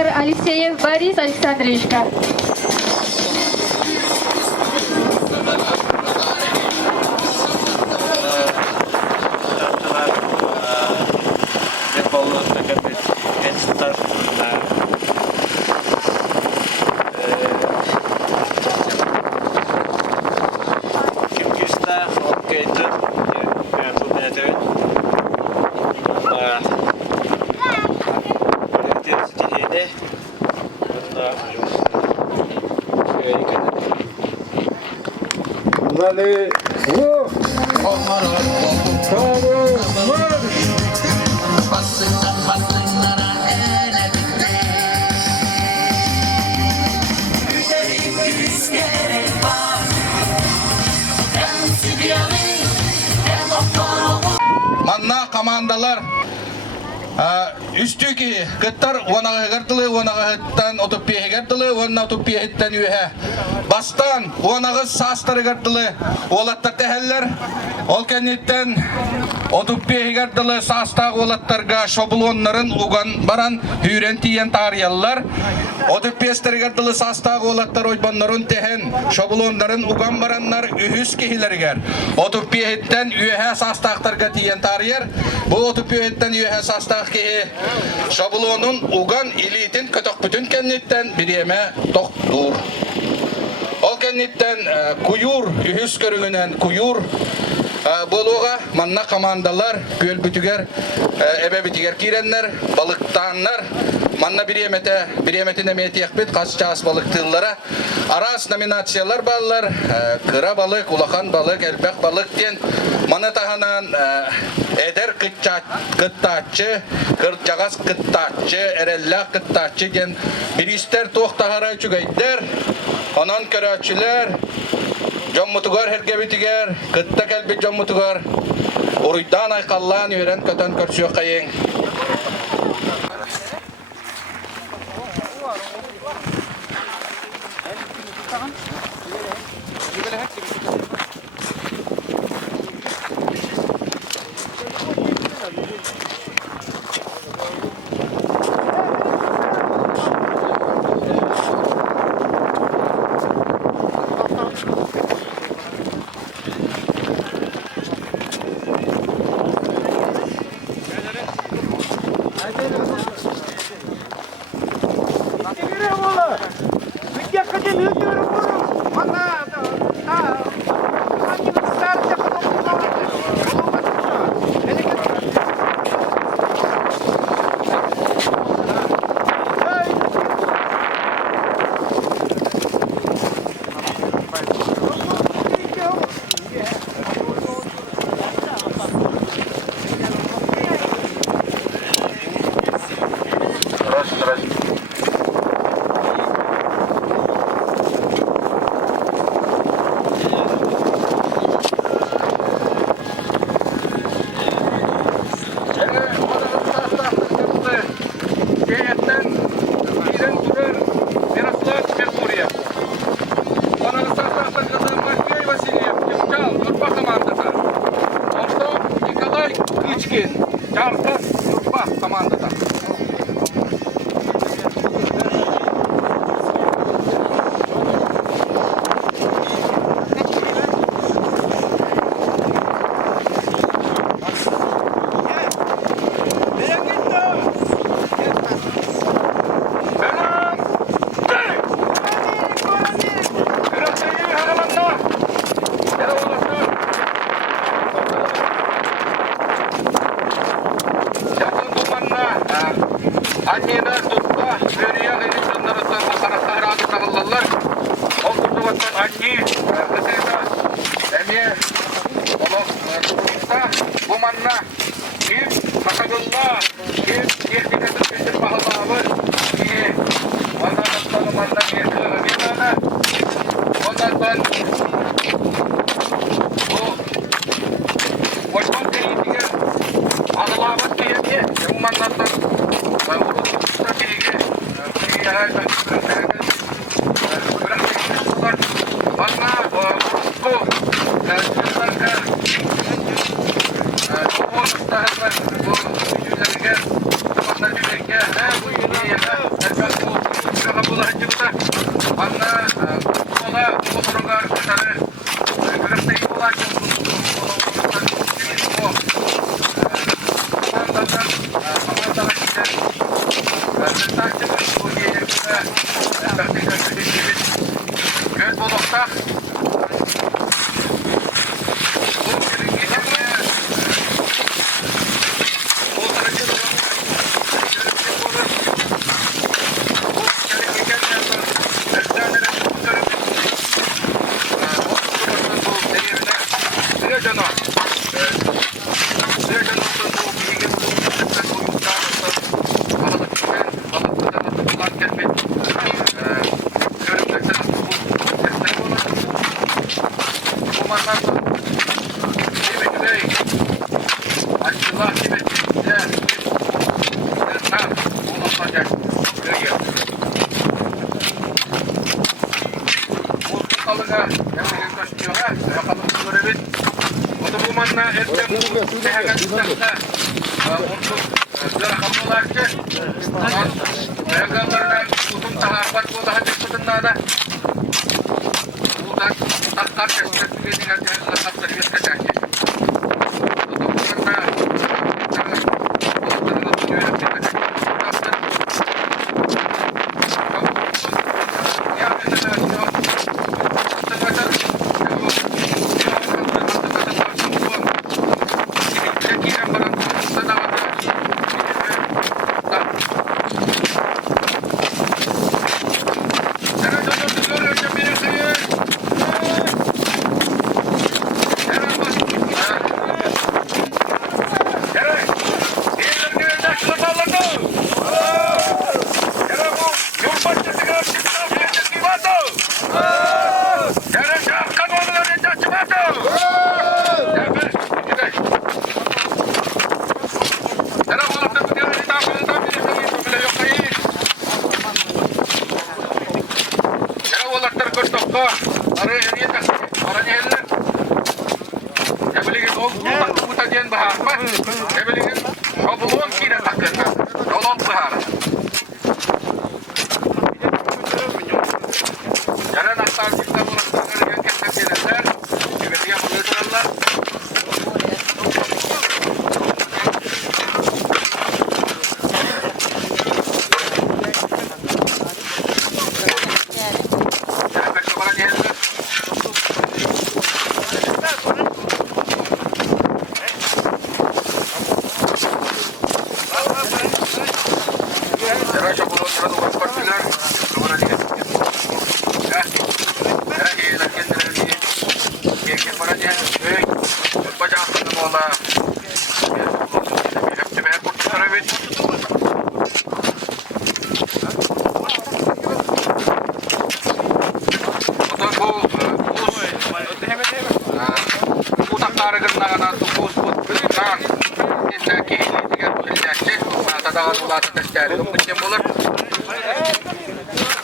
Доктор Алексеев Борис Александровичка. Далее, Manna komandalar üstüki kıttar ona gartılı ona hıttan otopiye gartılı ona otopiye hıttan ühe bastan ona sastarı gartılı olattar teheller ol kenitten otopiye gartılı sastag olattarga şoblonların ugan baran hürentiyen tariyallar otopiyesteri gartılı sastag olattar oybanların tehen şoblonların ugan baranlar ühüs kehilerger otopiye hıttan ühe sastagtarga tiyen tariyer bu otopiye hıttan ühe sastag kehi şablonun ugan ilitin kötök bütün kennetten biriyeme doktor. Ol kennetten kuyur, ühüs körüngünen kuyur buluğa manna komandalar, göl bütüger, ebe bütüger kirenler, balıktanlar, manna biriyemetin emniyeti yakbet, kaççağız balıktığıllara aras nominatsiyalar bağlar, kıra balık, ulakan balık, elbek balık diyen manna tahanan eder kıttaççı, kırcağız kıttaççı, erella kıttaççı diyen bir ister tohtahara çügeyder, anan köröçüler, Jommutugar hergebitiger, kıtta kelbi jommutugar, uruydan aykallan yören kötön körsüyor kayın. Çarpı Turba komandada. Anneden tutma, veriye insanları sanatlar herhalde takılırlar. O kurtuluktan anne, kızıyla, emiye, olukta, bu manna, kim takılırlar, kim yehdikatı gündür pahalı, ki ondan manna yekılır, ondan sonra bu koşman teyitiye, ağlamak teyitiye, bu mannadan Bana kalınga hem gösteriyor ha. Bakalım görebil. O da bu manna erken sehemen tutakta. Onu rakamlar ki. Peygamberler uzun taharbat bu daha çıkmadığında da. Buradan takar kesmek gibi geldiğinizde kapları gösterecek. O da bu manna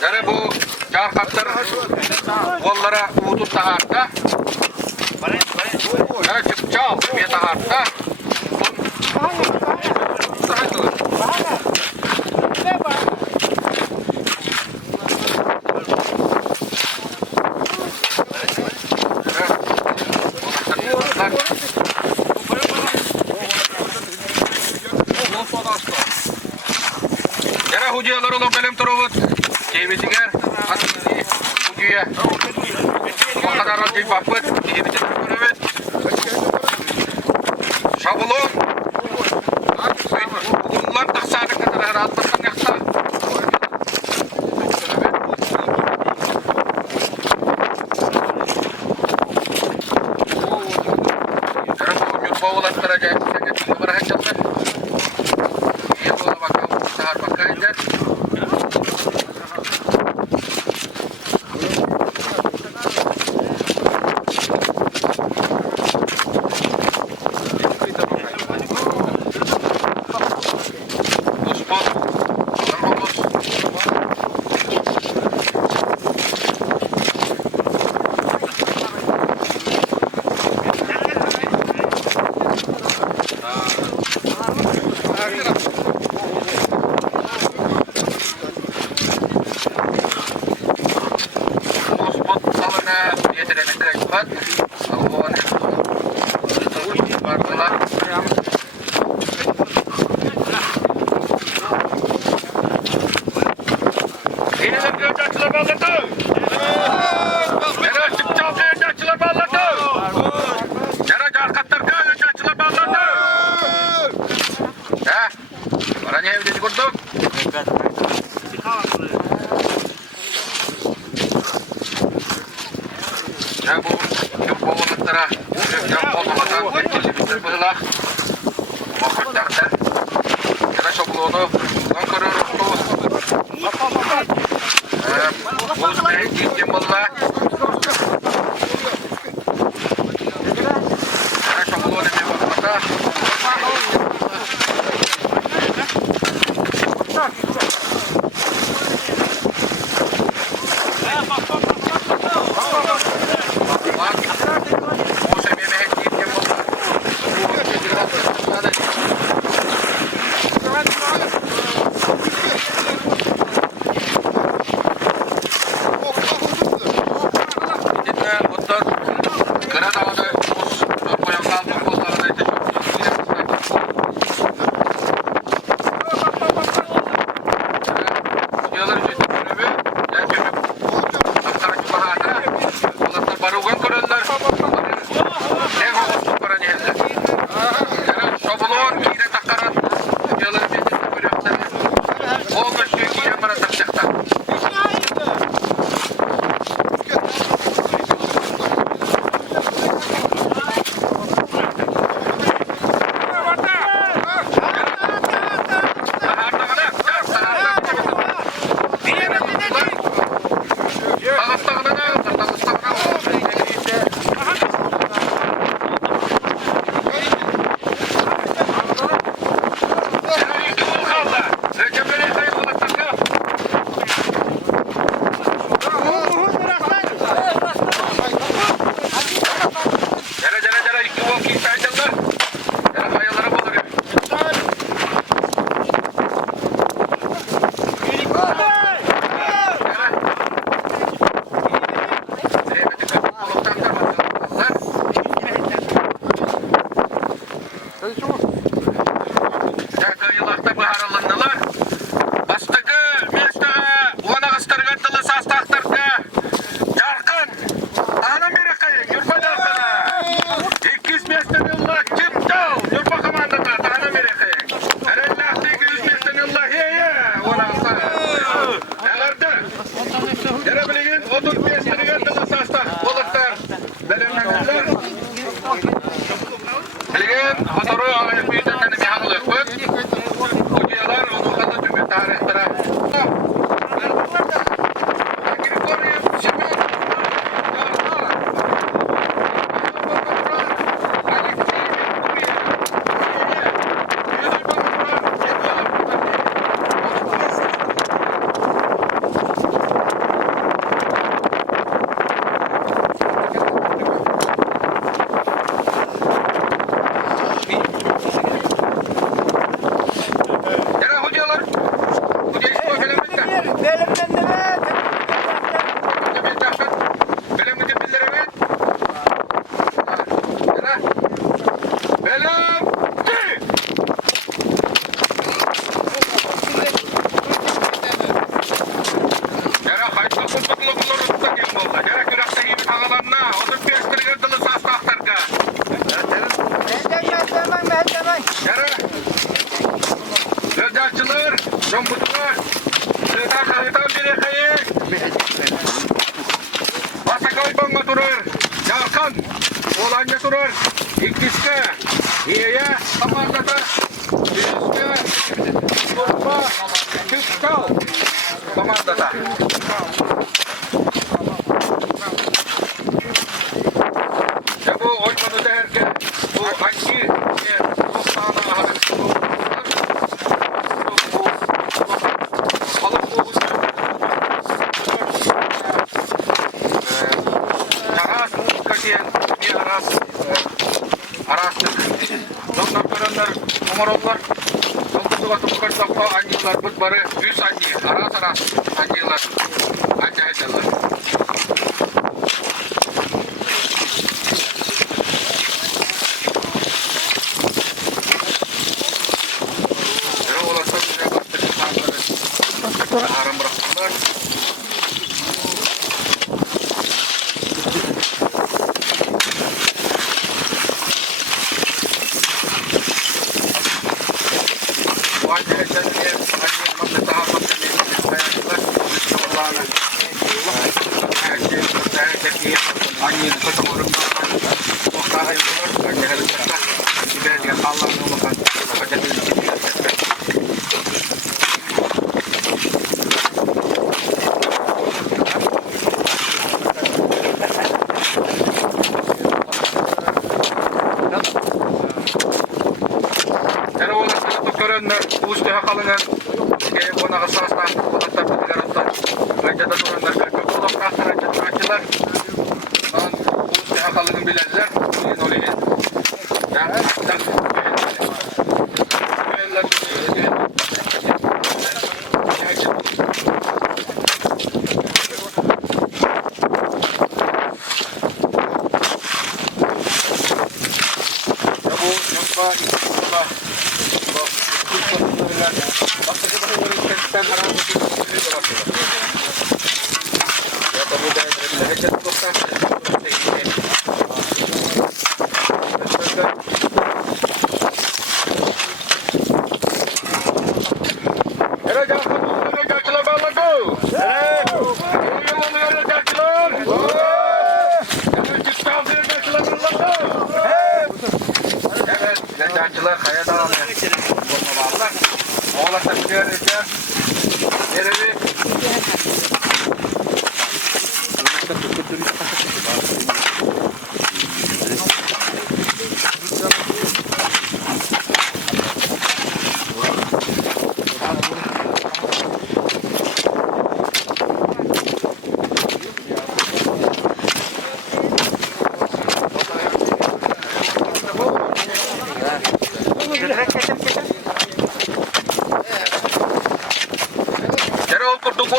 yani bu carkatlar onlara udut taharda ya çıkçal bir taharda hujalar olan benim tarafı çevresinger asli hujaya o kadar rakip bakıp çevresi evet şablon bunlar taksana kadar rahatlıkla yaksa karım yurt bağlatıracak sen bırakacaklar ya bu bakalım sahar bakayınca ya bu yurt bağlantıra yurt bağlantıra geçmişimizde bırıla vakıflarda yana şokluğunu Ankara'nın bu ne diyeceğim valla yana şokluğunu bir vakıfta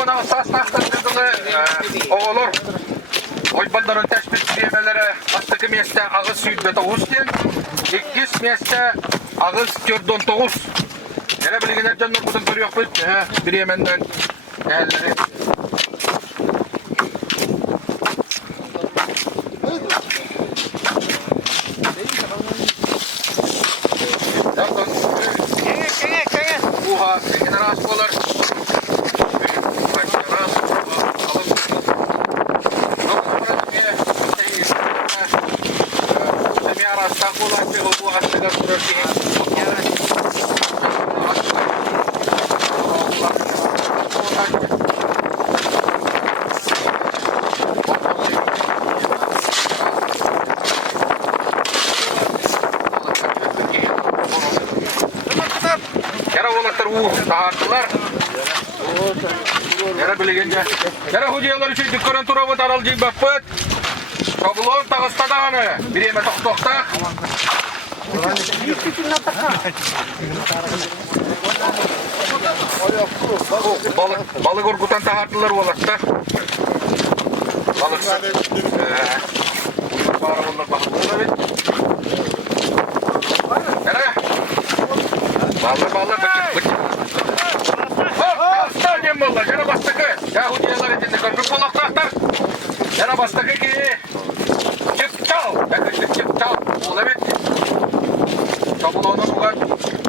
Ona sasnaqdan oğulur. Oybanların təşbit yemeleri astıkı meste ağız süydü 9'den, 2 meste ağız 4-9. Yine bilgiler canlar buradan görüyor mu? Bir yemenden değerleri. Uha, engine rast olur. Yara oğlaklar tahardılar. Yara bilgence. Yara hocalar için dükkanın turabı taralcı bakpıt. Kabulon tağısta dağını. Bir yeme tokta. Balık orkutan tahardılar oğlaklar. Balık. Yara. Balık. Hop, diyem valla. Yara bastıkı. Ya hocalar içinde köpük balıklar. Yara bastıkı ki. Çıkçal. Yakışık çıkçal. Oğla bitti. Çabulonun uğar.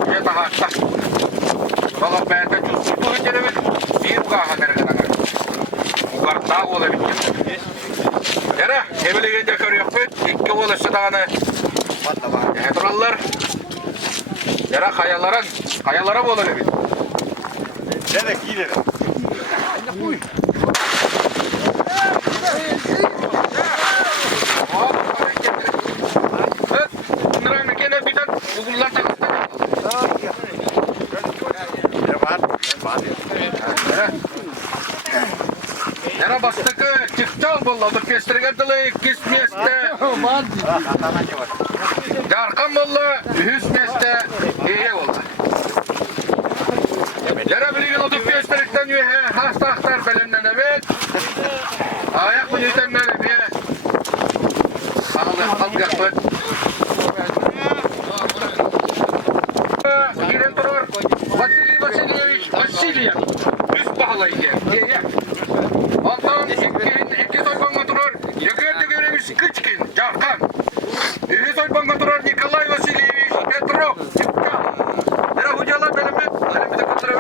Bir daha hatta. Balık bende çözsüzdü geçelim. Bir uğaha nereden? Uğar daha oğla bitti. Yara. Evli gence körüyor. İki oğlası dağını. Durallar. Yara kayalara mı oğla bitti? Gerek gidelim. Yara bastıkı çıkçal bolladı. Kestirgedili kismeste. Darkan bolla. Hüsmeste. İyi oldu. Yara bilgin otup kestirikten yühe. Hasta aktar belimden evet. Ayak mı yütemden evet. Al yakbet. Giren durur. Vasilyev. Üst bağlayıcı. Ondan iki soybanğa durur. Yökerdi göremiş Kıçkin. Carkan. İki soybanğa durur Nikolay Vasilyevich Petrov. Çıkka. Yara hocalar benimle. Benimle de kontrol.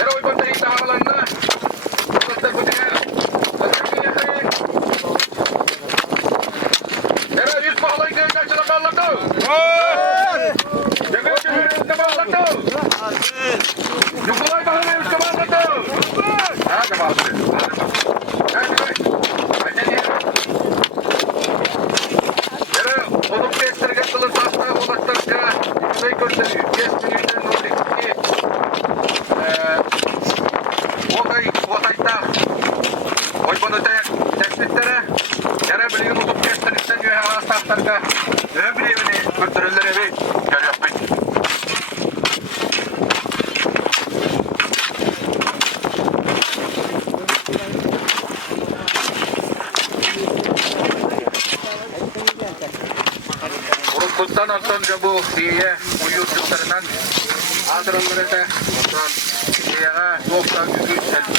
Yara oybanları iyi dağlarında. Yara üst bağlayıcı açılan bağladı. Nikolay Bahramovic kabarladı. Hadi bakalım. Yara onun kestirge kılı sasta olastakka yüzey gösteriyor. Kestirge'den oradaki otayta oybanı tespitlere yara bilgin otup kestirge'den yühe arastaklarga ömrevini götürürler evi. Görüyor musun? Kurttan atınca bu diye bu YouTube'larından adırılları da diyene 93 sene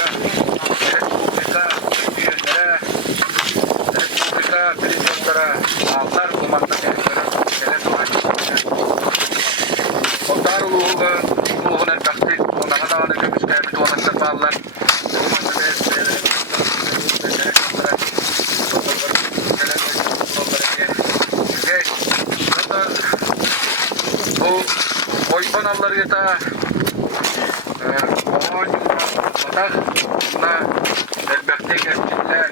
Respublika Prezidentlere ağlar kumanda Onlar uluğuna taktik ona da anı köpüşler bir tuğanakta bağlar bu oyban alları yatağı Oğun batak, buna elbette gençler,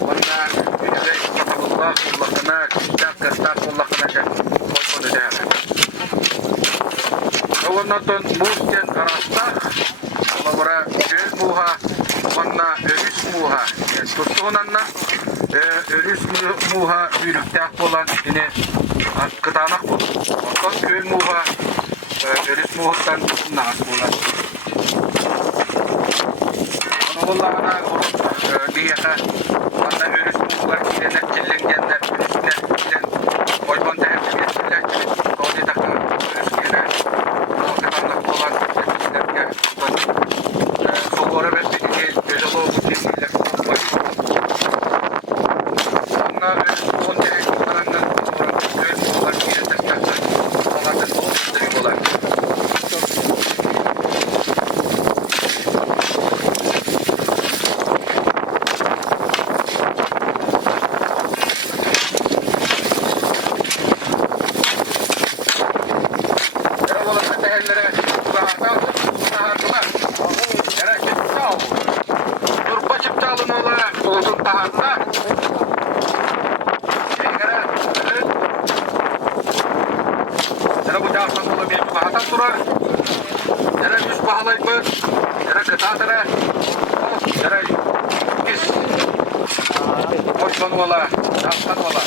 buna üniversite kapılıklar, kullakına, küçük kırtak kullakına koymadı değerli. Ondan sonra Muğuzken arastak, bura göl muğa, buna örüs muğa, tuttuğunanla örüs muğa büyülüktek olan yine kıtanak olur. Ondan göl muğa, örüs muğuktan naat olur. Oğullarına diyete, bana örüs muğuklar gidenler, killengenler, örüsler, killen, koyman değerli geçirler, koydu takı örüs gene, kıtanak olan geçirlerge, soğura ve bilgi, özel olduğu geçirler, onlar örüs muğun değerli olanlar, örüs muğuklar gidenler, onlardan oluşturuyor olan. Wala, dapat wala.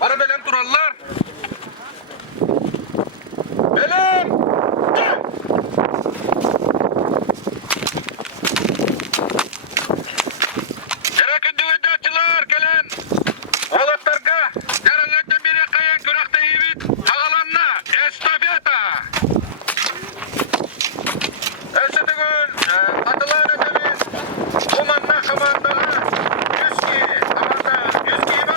Para belem turallar. Belem. Gerekli düğündaçılar gelen. Oğlatlarga. Yarınlardan biri kayan kürekte yiyip. Ağalanna. Estafeta. Eşitігін қатылар ederiz. Kumanna komanda 100 ki. Komanda 100 ki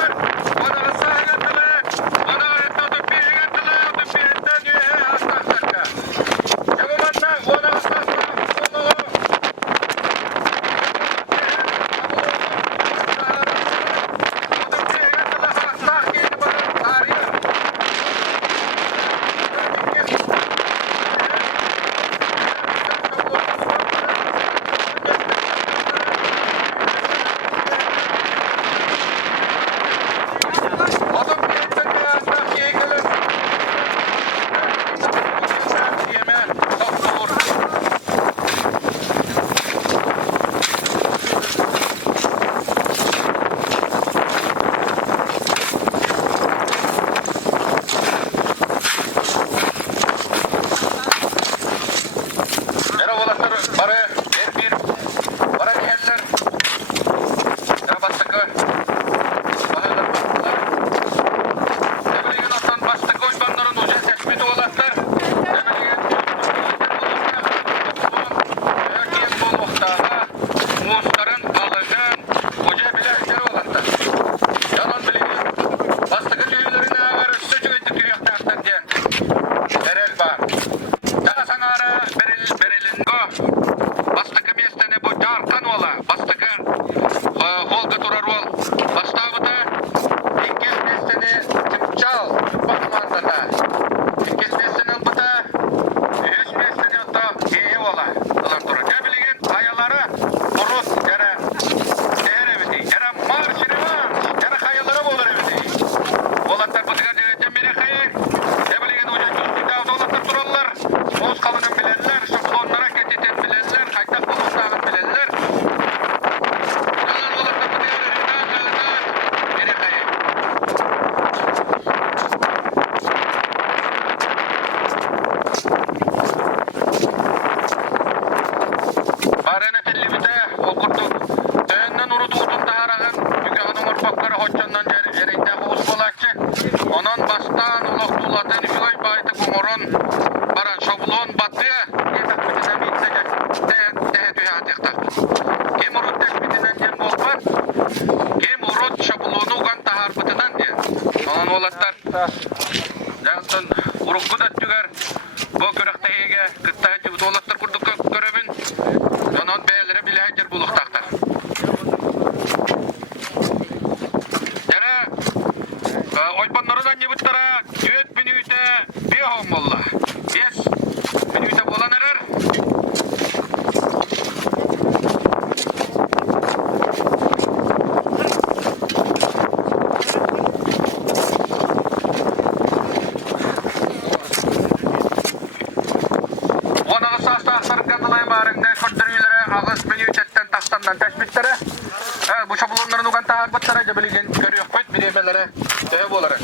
Bu şablonların ugan tahar battara jabiligen görüyor koyt bilemelere. Tebe bolara.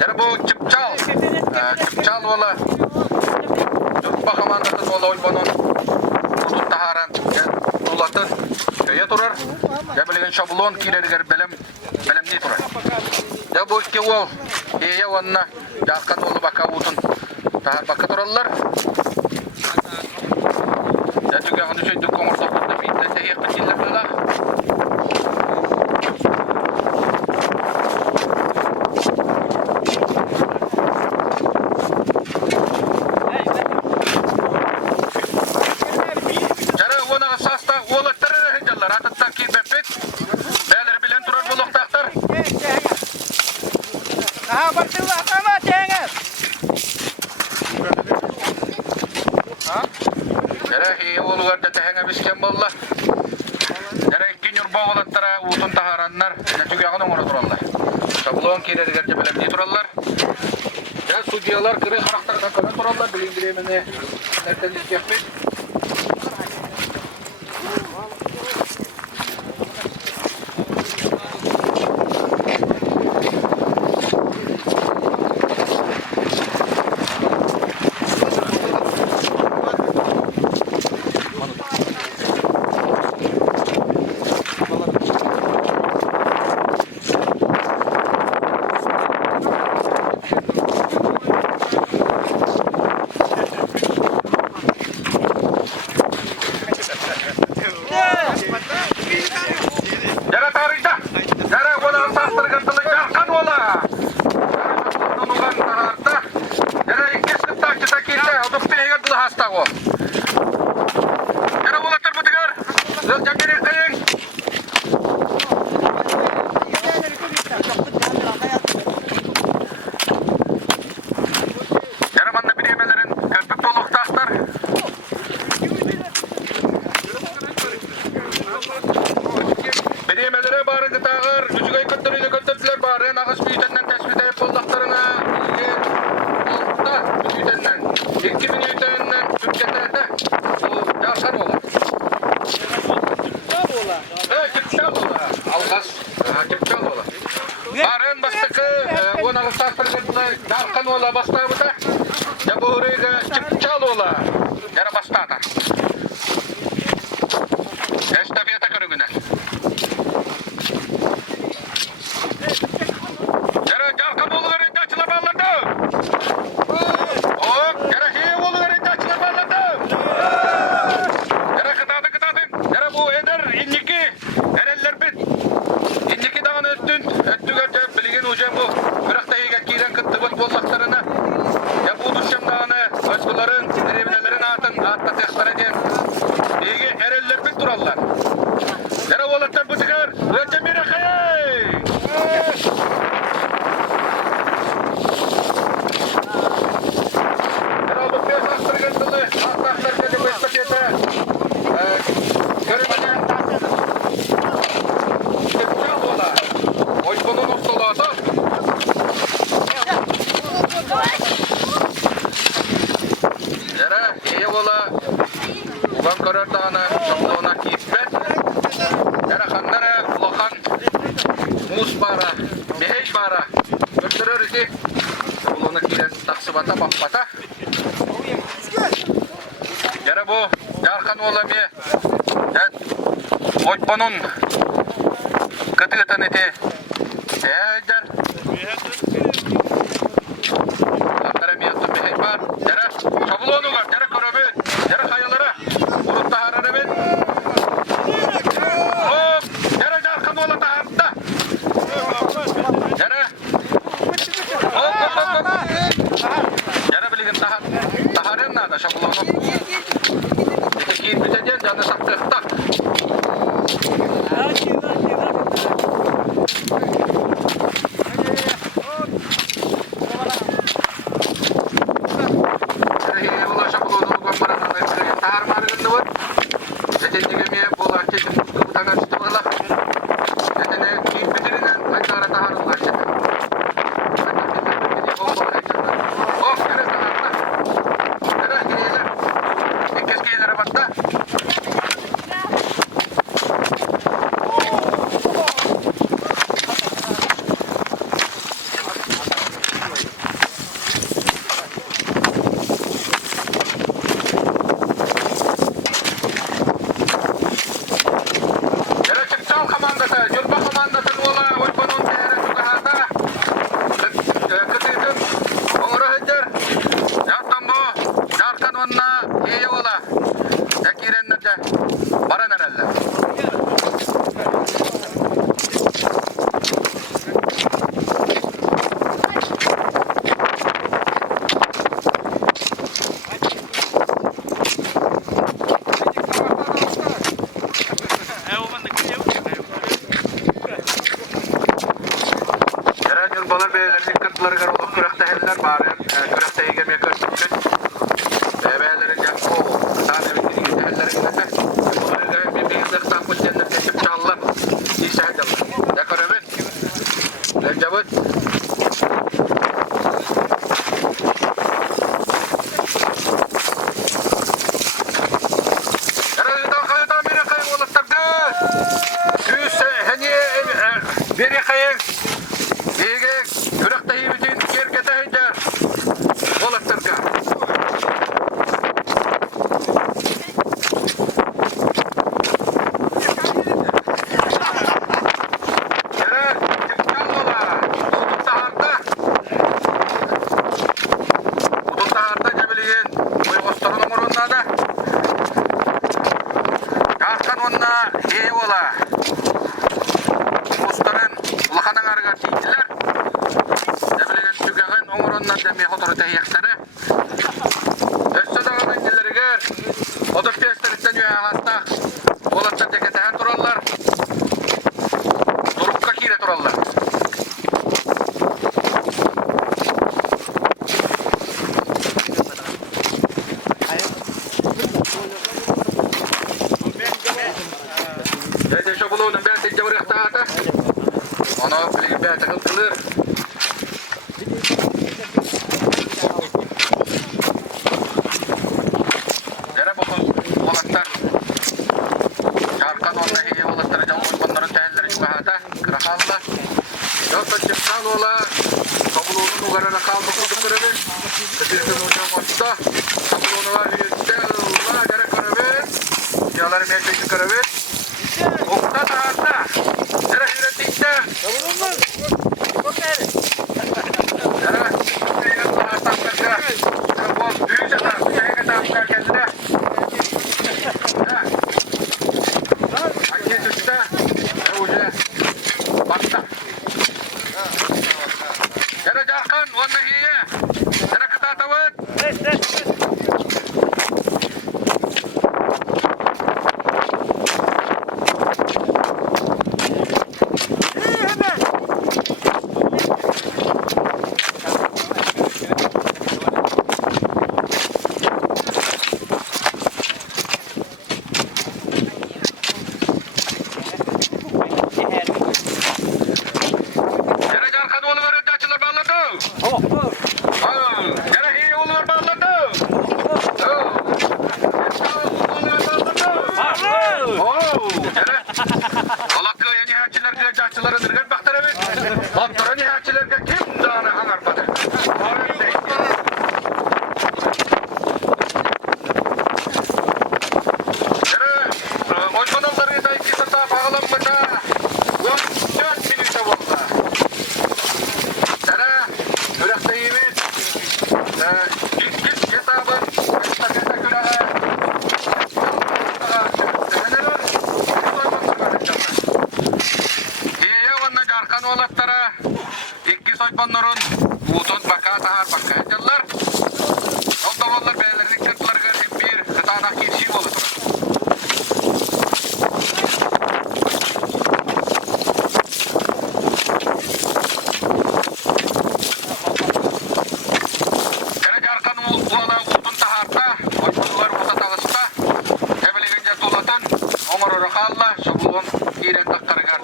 Yana bu çıpçal. Çıpçal ola. Turpa komandası ola oybanın. Utut taharan. Ulatın. Köye turar. Jabiligen şablon kilerger belem ne turar. Ya bu iki ol. İyi vanna. Jalkan olu baka utun. Tahar baka turallar. Ya juga onu şey dokumur topunda bir de tek kıçıyla böyle. Cara ona sasta ola terere jallar atatta ki bepet. Beler bilen turar buluk taktar. Aha bertilla sama cengar. Cara hi olugar da tehenge bisken bolla. Cara iki nyurba olattara utun taharanlar. Ne juga onu mora turallar. Şablon kilergerce bilen ne turallar. Ya sudiyalar kırı karakterden kalan turallar. Bilindiremene nereden iskiyapet. Jara tarikta. Jara wala sastra gantalı jarkan wala. Nunugan taharta. Jara ikis ketak kita kita untuk pilihan dulu hasta ko. Jara wala terbutigar. Jagiri kayeng. Jara manna bilemelerin köpük doluk tastar. Bilemelere barı gıtağır, yüzüge götürdüler barı, nağız büyütenden tespit edip oldaklarına altta büyütenden, 2000 büyütenden Türkiye'de bu yarsan ola. Kipçal ola. Algaz, kipçal ola. Barın bastıkı, o nağız sastırgıtlı yarkan ola bastığı bu da, ya bu hırığı kipçal ola. Yara bastığı da. Estafiyata körüngüne. Jara jalkan olu verince açılar bağladı. Jara hiye olu verince açılar bağladı. Jara kıtadın. Jara bu eder inniki. Ereller bit. Inniki dağın öttügerce bilgin ucam bu. Bırak da hiye kiren kıttıbıt bollaklarına. Ya bu düşem dağını özgülerin, ereminelerin atla tekrar edin. Hiye ereller bit durallar. Jara olatlar bu çıkar. Önce bir akayay. Jara bu piyasa astırgıntılı. Astaklar geldi bu estafiyete. Görümeden. Kıpçal ola. Oysunun ustalatı. Jara iyi ola. Ulan karar dağına şablona kiyipet. Jara kanlara ulakan. Mus bara. Mehej bara. Götürür ki. Şablona kiren taksibata bakbata. Jara bu. Jarkan olamaya. Oytbanın. Kıtı eti. Ejder. Akara miyatı mehej var. Jara şablonu var. Jara korabı. Jara kayalara. Urut taharana ben. Jara jarkan ola taharta. Jara. Jara bilgin taharen nada şablonu. Bitekir bitecen canı saktıkta. Tahar margın da var. Geçen digemiye bola çekim kıvıtagan sıtıvıla. Geçen kim bitirinen aytara tahar ulaştı. Yarız taharına. Yarız gireyeler. İkes geylere batta. İşte canlar. Dekorabil. Lecabıt. Beri kayın, bege, kürekte hibitin, kerkete hicar, olasırga. Yere, çıkkan ola, Udun Sahar'da cebiliyin, Uyghustur'un umurunda da. Yarkan onunla iyi ola. Dostların ulaqanan arıgar tiydiler. Debiligen tügegen oңорунdan demi otorite yeksteri. Össö dağının gilleriger. Odur piyesleritten üye ağatta. Olattan teketehen turallar. Durukka kire turallar. Dede şu buluğunun ben tecce buraya ata. Onu bilgi bir takıl kılır. Yere bakın olatlar. Çarkan onunla hiye olatları canlı bunların tehelleri şu hata. Kırakallar. Yoksa çıkkan ola. Kabuluğunun ugarına kaldı kutu kırabin. Kıtırkın hocam osta. Kabuluğunu var yüzde. Allah yere kırabin. Yaları meclisi kırabin. Okta da hatta. Yere üretikte. Soypanların buton baka tahar baka jallar. Onda onlar beylerini kırtlarga bir kıtana kirşi olur. Kere jarkan ulana buton taharta, soypanlar buta tağısta. Ebeligen jatulatan, oңor rakalla, şobulun iren taktargar.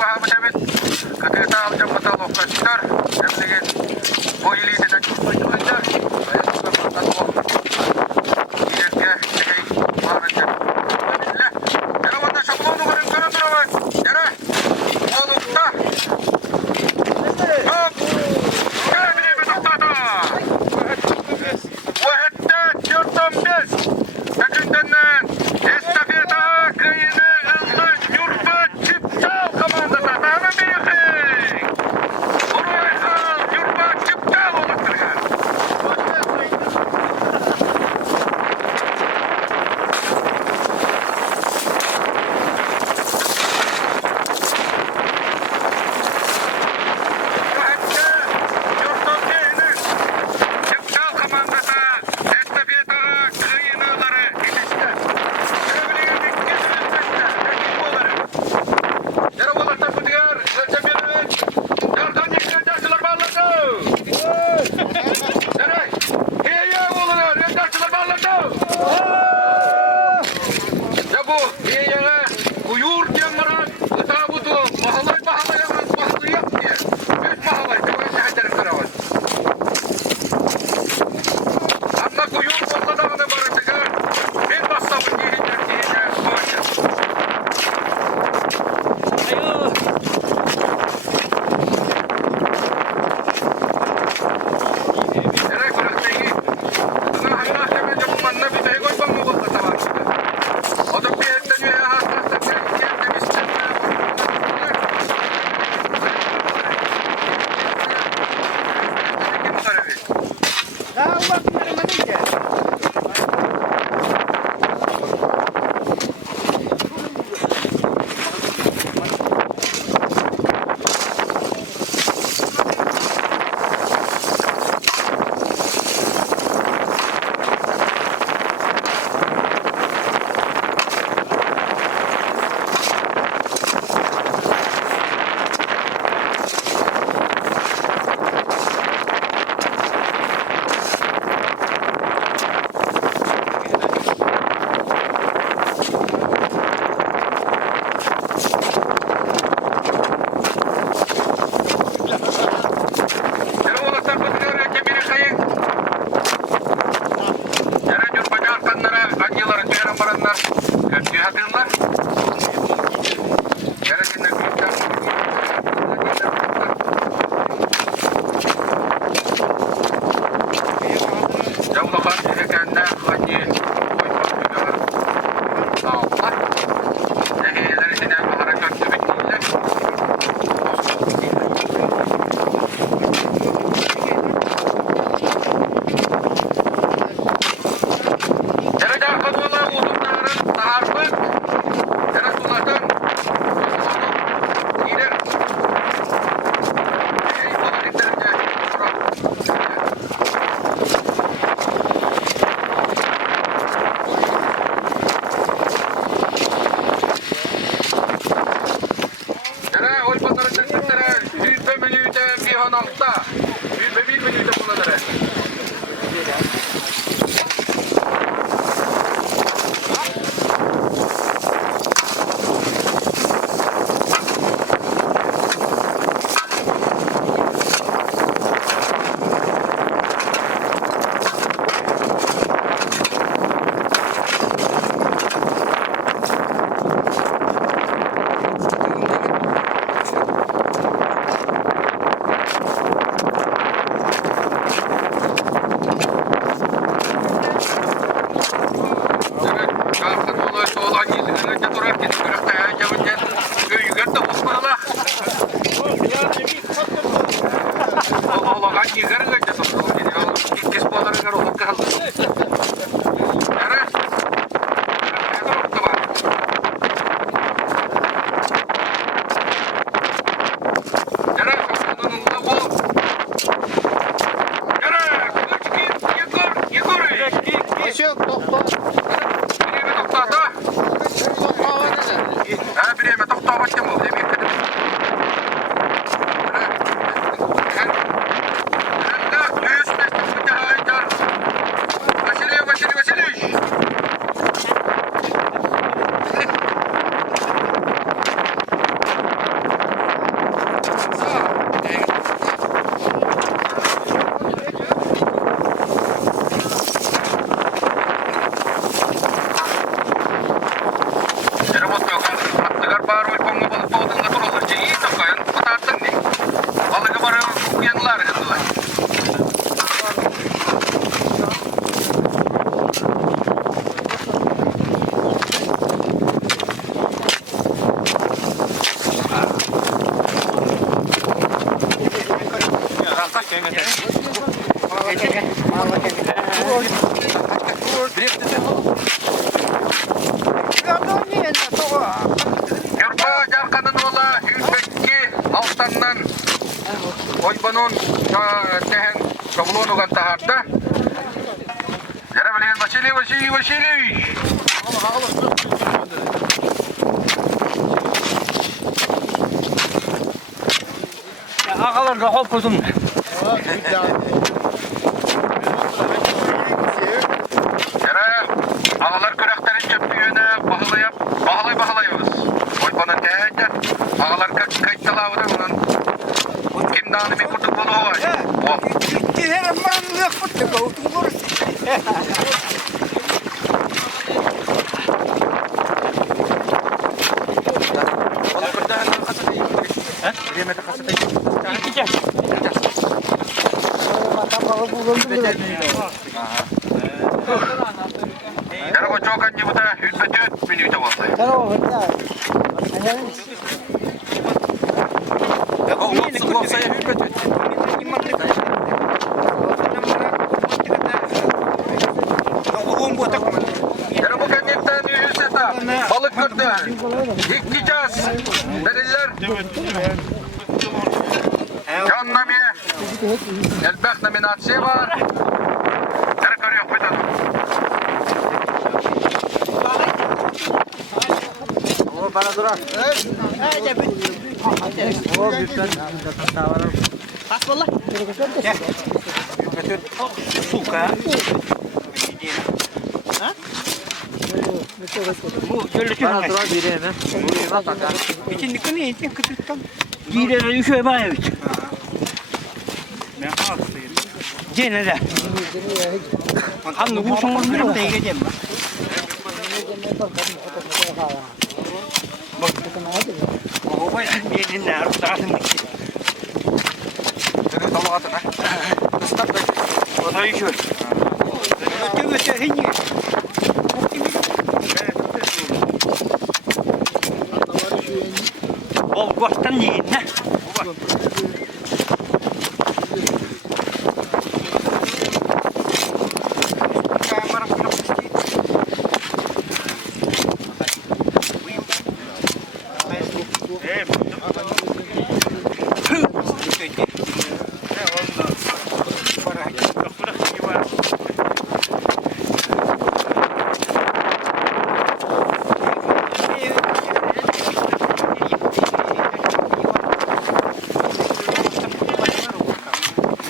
bahamı demet. Kıtıta alacağım batal okkaçlar. Demlegen bu iliyeteden kurtulacaklar. Hayatımda batal okkaçlar. İlerke nehey bağırınca. Bismillah. Yara vanda şablonu görün görün duramaz. Yara. Olukta. Hop. Gelmini bir noktada. Vahette 4-15. Takımdan estafeta kıyını hızlı yurba çıpçal komandası. Tamam bir yakın. Buraya hal yurba çıpçal oluşturgan. Vahette 4-15'nin çıpçal komandası estafeta kıyınıları itişte. Sevgili geçirilmekte. Rakip oları. Yara olarsa kutuyor. Ölçemiyoruz. Yardan yükselticiler bağladı. Yara. Heye oğlunu. Yükselticiler bağladı. Ya bu heyeye uyur diyen bana ıtabutu. Mahalay yalnız mahalay yap diye. Üç mahalay. Kıvırı şehitlerim karavan. Amma uyur olsa da bana barıncıga. Ben bastabın yiyecek heyeye. Bağışır. Yara kırıktayı. Ana hamla kemence bu manna bir de koy bana bu kata var. O da bir etten yühe hastasta bir yerden istemeye. Kim tarafi? Daha ufak bir yerime değil ki. Yara olasar kutuyor ya kemiri kayın. Yara jür baca arkanlara acıların tüyeren baranlar. Kötüyü hatırlar. Yara dinle kutlar. Javlakan çekende hacı koymak tüyeren. Allah. Nehiyeler içine harekat tübekliyle. Yara jarkadola udukların taharfık. Yara sulatın. Gider. Ey bana gittirince. Yara oy pazarı çıktıkları 100 minüte bir hanaltta. 101 minüte kullanırı. Yurba jarkanın ola Hüsbekki Altan'dan Oyban'ın tehen kabulun ogan taharda. Yara bilen Vasily. Ağalar da hopudum. Yara ağalar küreklerin çöptüğüne bahalayız. Oyban'ın teheccen ağalar kayıttalavıda bunun. Kim dağını kurduk bolu var. Giderim ben yok fıttık oldum burası. Yara o çok anca bu da hüzbetüt minüte oldu. Yara bu kendinden yüzseta balık kırdı. Yıkacağız. Deliller. Can namiye. Elbek nominasyonu var. Yara görüyor bir tane. Bana durak. Bas valla. Suka. Ha? Bu gölü bana durak girene. İçin dikini için kıtıktan. Girene şöyle bayavit. Ne hastayım. Gene de. Hangi bu son bir de geleceğim. O var bir ne arasın. Tamam atın. Orayı şöyle. Ötüyor hingi. O baştan yiyin ne?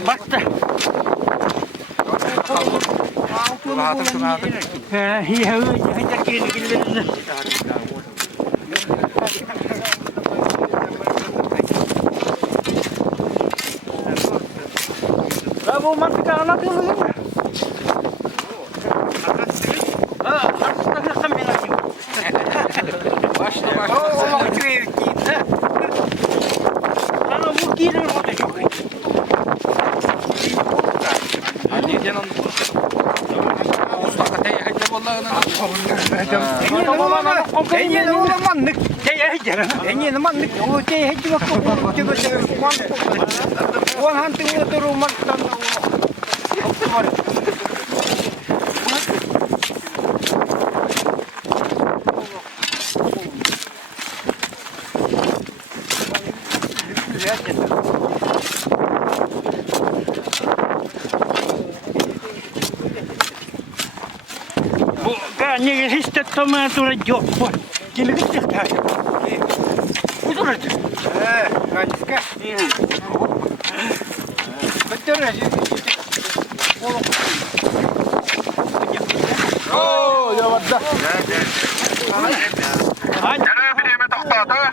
Baktı. İyi hadi gelin. Bu mantık anlatıyor mu? Ha, artık tam ben başla. O oturuyor ki. Lan bu girer o da çok. Hadi canım. Mustafa tey hadi vallahi ana. Yeni manlık. Yeni manlık. O tey hadi bak. O hantu oturuyor mantıktan. Bu gani hissetmeye sonra yok. Gel gittik ya. Bu da öyle. Kaçka. Betul ya. Oh, ya wadda. Yara bir yeme tahtata.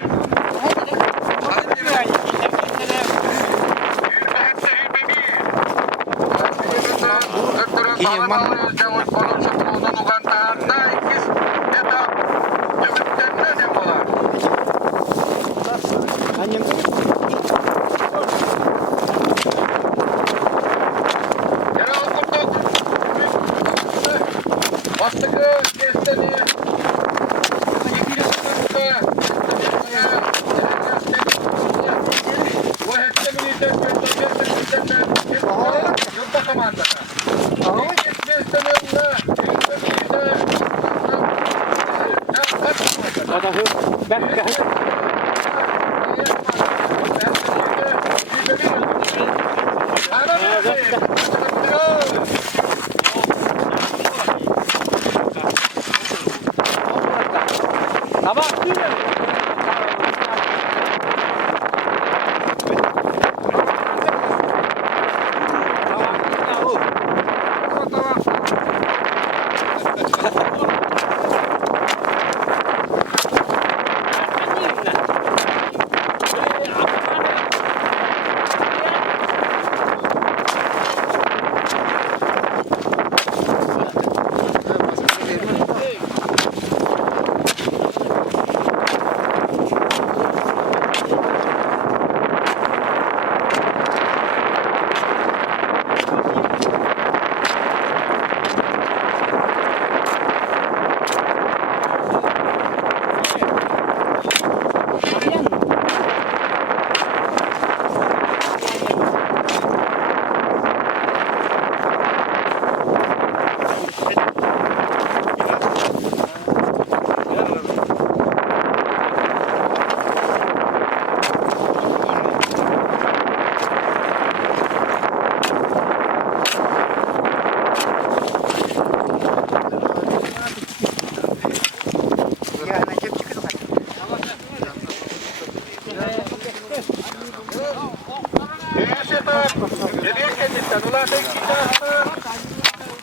Команда.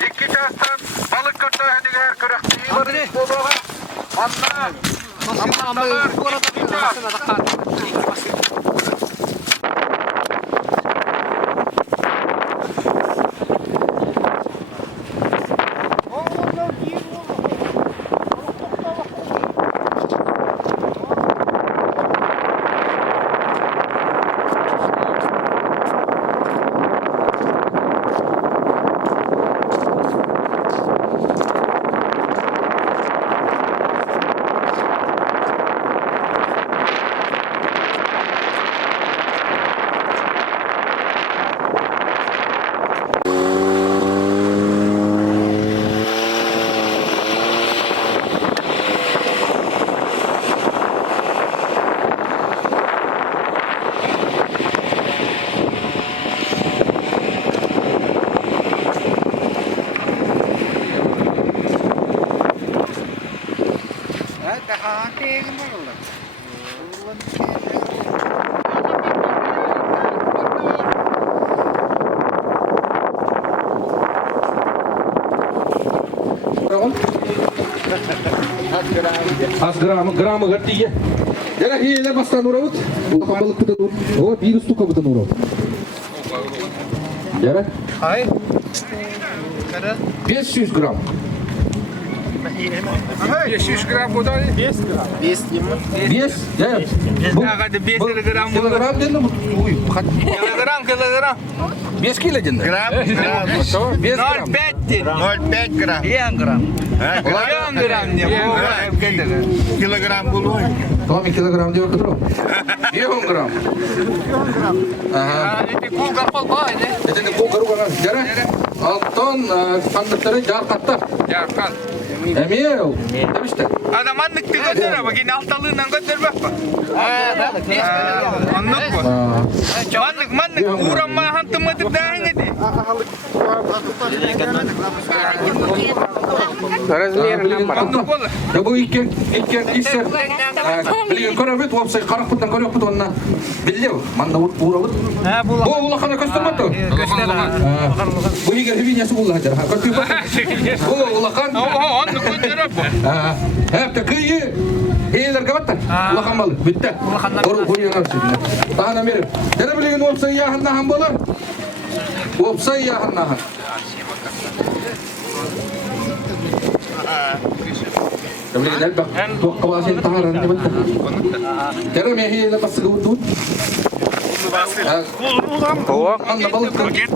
İki çastan balık kırta hediler kırık. Az gramı gırtiye. Jara hile bastan uravut. Bu balık kuda dur. O bir üstü kabudan uravut. Jara? Hayır. 500 gram. 500 gram bu da 5 gram. 5 değil mi? 5? Ya. Hadi 5 kilogram bu. Kilogram değil mi bu? Kilogram. 5 kilo jende. Gram. 5 gram. 0,5 gram. 1 gram. Gram diye bu. Kilogram bulu. Tamam 2 kilogram diyor kadar. 1 gram. Aha. Hadi bu kapal bağıydı. Edeni bu garu garan. Jara. Altın sandıkları jar kattar. Yarkan. Emiyev. Demişler. Adam anlık bir götür ama yine altalığından götür bak. Anlık bu. Manlık uğranma hantımıdır daha edi. Anlık olur. Ya bu ilk ise biliyor koravit website karakuttan koravit onna biliyor. Manda uğravut. Bu ulakana göstermedi. Bu higer hibin yası bullah jar. Bu ulakan. Anlık götür bu. Hep de kıyı. Hiler kapattı. Ulakan balık. Bitti. Oru yanar şimdi. Daha ne verim. Jara biliyor website yahanna ham bolar. Website yahanna ham. Tapi kita dah tuak kawasan taharan ni betul. Cara mehi lepas segudut. Anda balut paket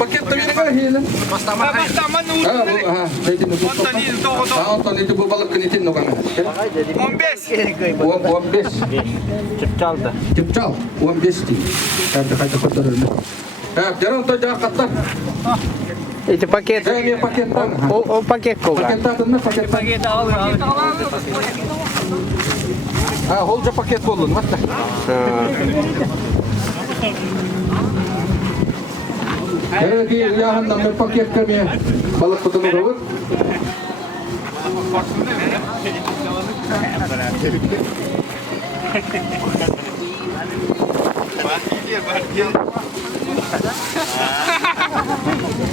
paket tapi ni kan hil. Pas taman udah. Jadi nonton itu balut kenitin no kan. 15. Uang bes. Cepcal. Uang bes ti. Ada kata kotor ni. Jarang tu jangan kata. Itu paket. Ini paket tan. O paket kok. Paket tan tu paket tan. Holca paket bolun mata. Jadi yahan nama paket kami balut potong rawat.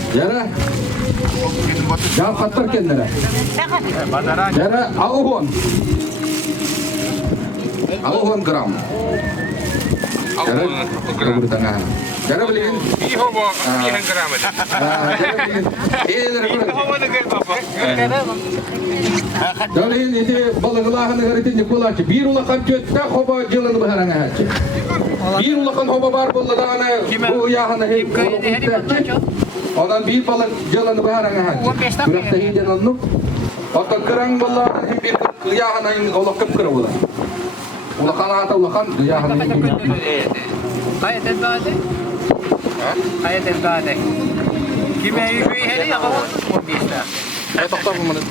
Jara, jangan kotor kendara. Jara, auhon gram. Jara, gram di tengah. Jara beliin. Iho bo, ihan gram aja. Jara beliin. Iho mana gay papa? Jara ini balaglahan negara itu nyekolah. Biru lakan cuit tak hoba jalan baharangan aja. Biru lakan hoba bar boladana. Bu yahan hei. Ondan bir balık jalan baharangan aja. Kurang tahi jalan nu. Atau kerang balah hei bir yahan hei olak kepkera bola. Ulakan atau ulakan yahan hei. Kayak tentade. Kayak tentade. Kimi ayuhi heli ako mo bisa. Toktor mana?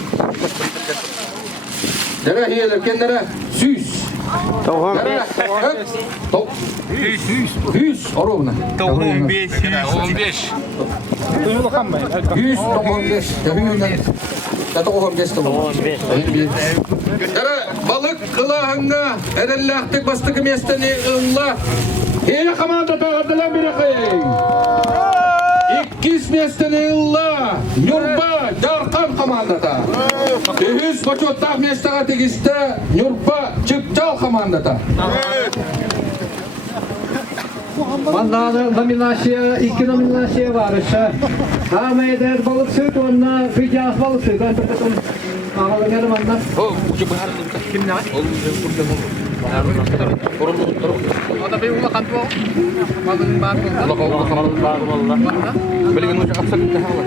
Jara hei kendara süs. Tohum. Hüs oruna. Tohum 15. 100 tohum 5. Hüs. Toğum geçti. Balık kılahanga erellahtık bastık mesteni ınla. İyi komanda tağırdılar bir akıyın. İkis mesteni ınla. Nurba Jarkan komandata. Ühüz koçottaq mestağa tegiste Nurba Çıpçal komandata. Banda nominasiya, iki nominasiya var ise. Ama eder balık süt, onunla Fidyas balık süt. Ağalı gelin onunla. Kim ne? O da bir ula kantu o. Balığın bağlı oldu. Belki onu kapsak bir daha var.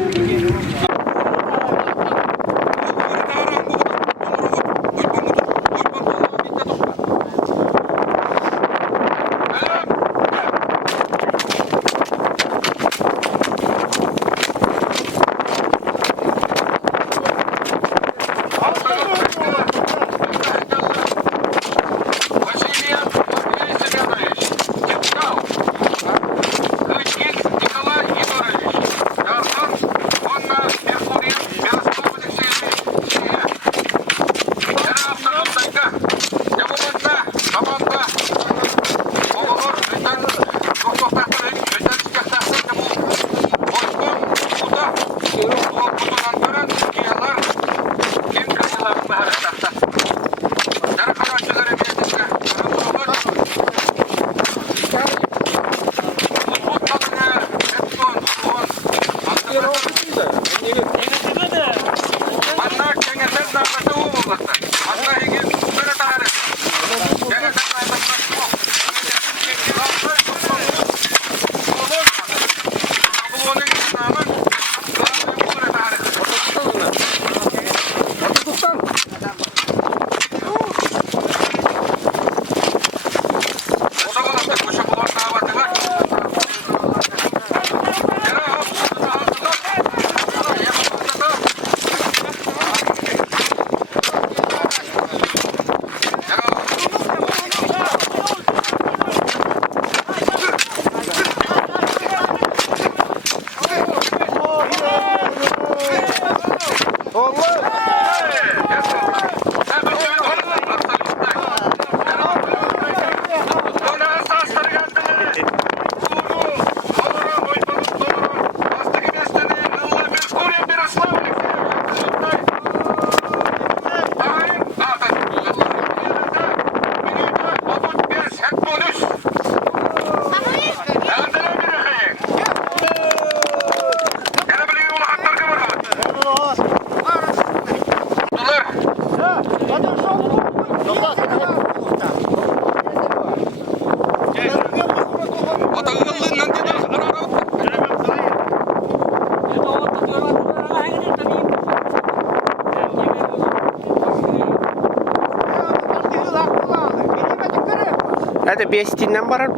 Hadi bestinden barar mı?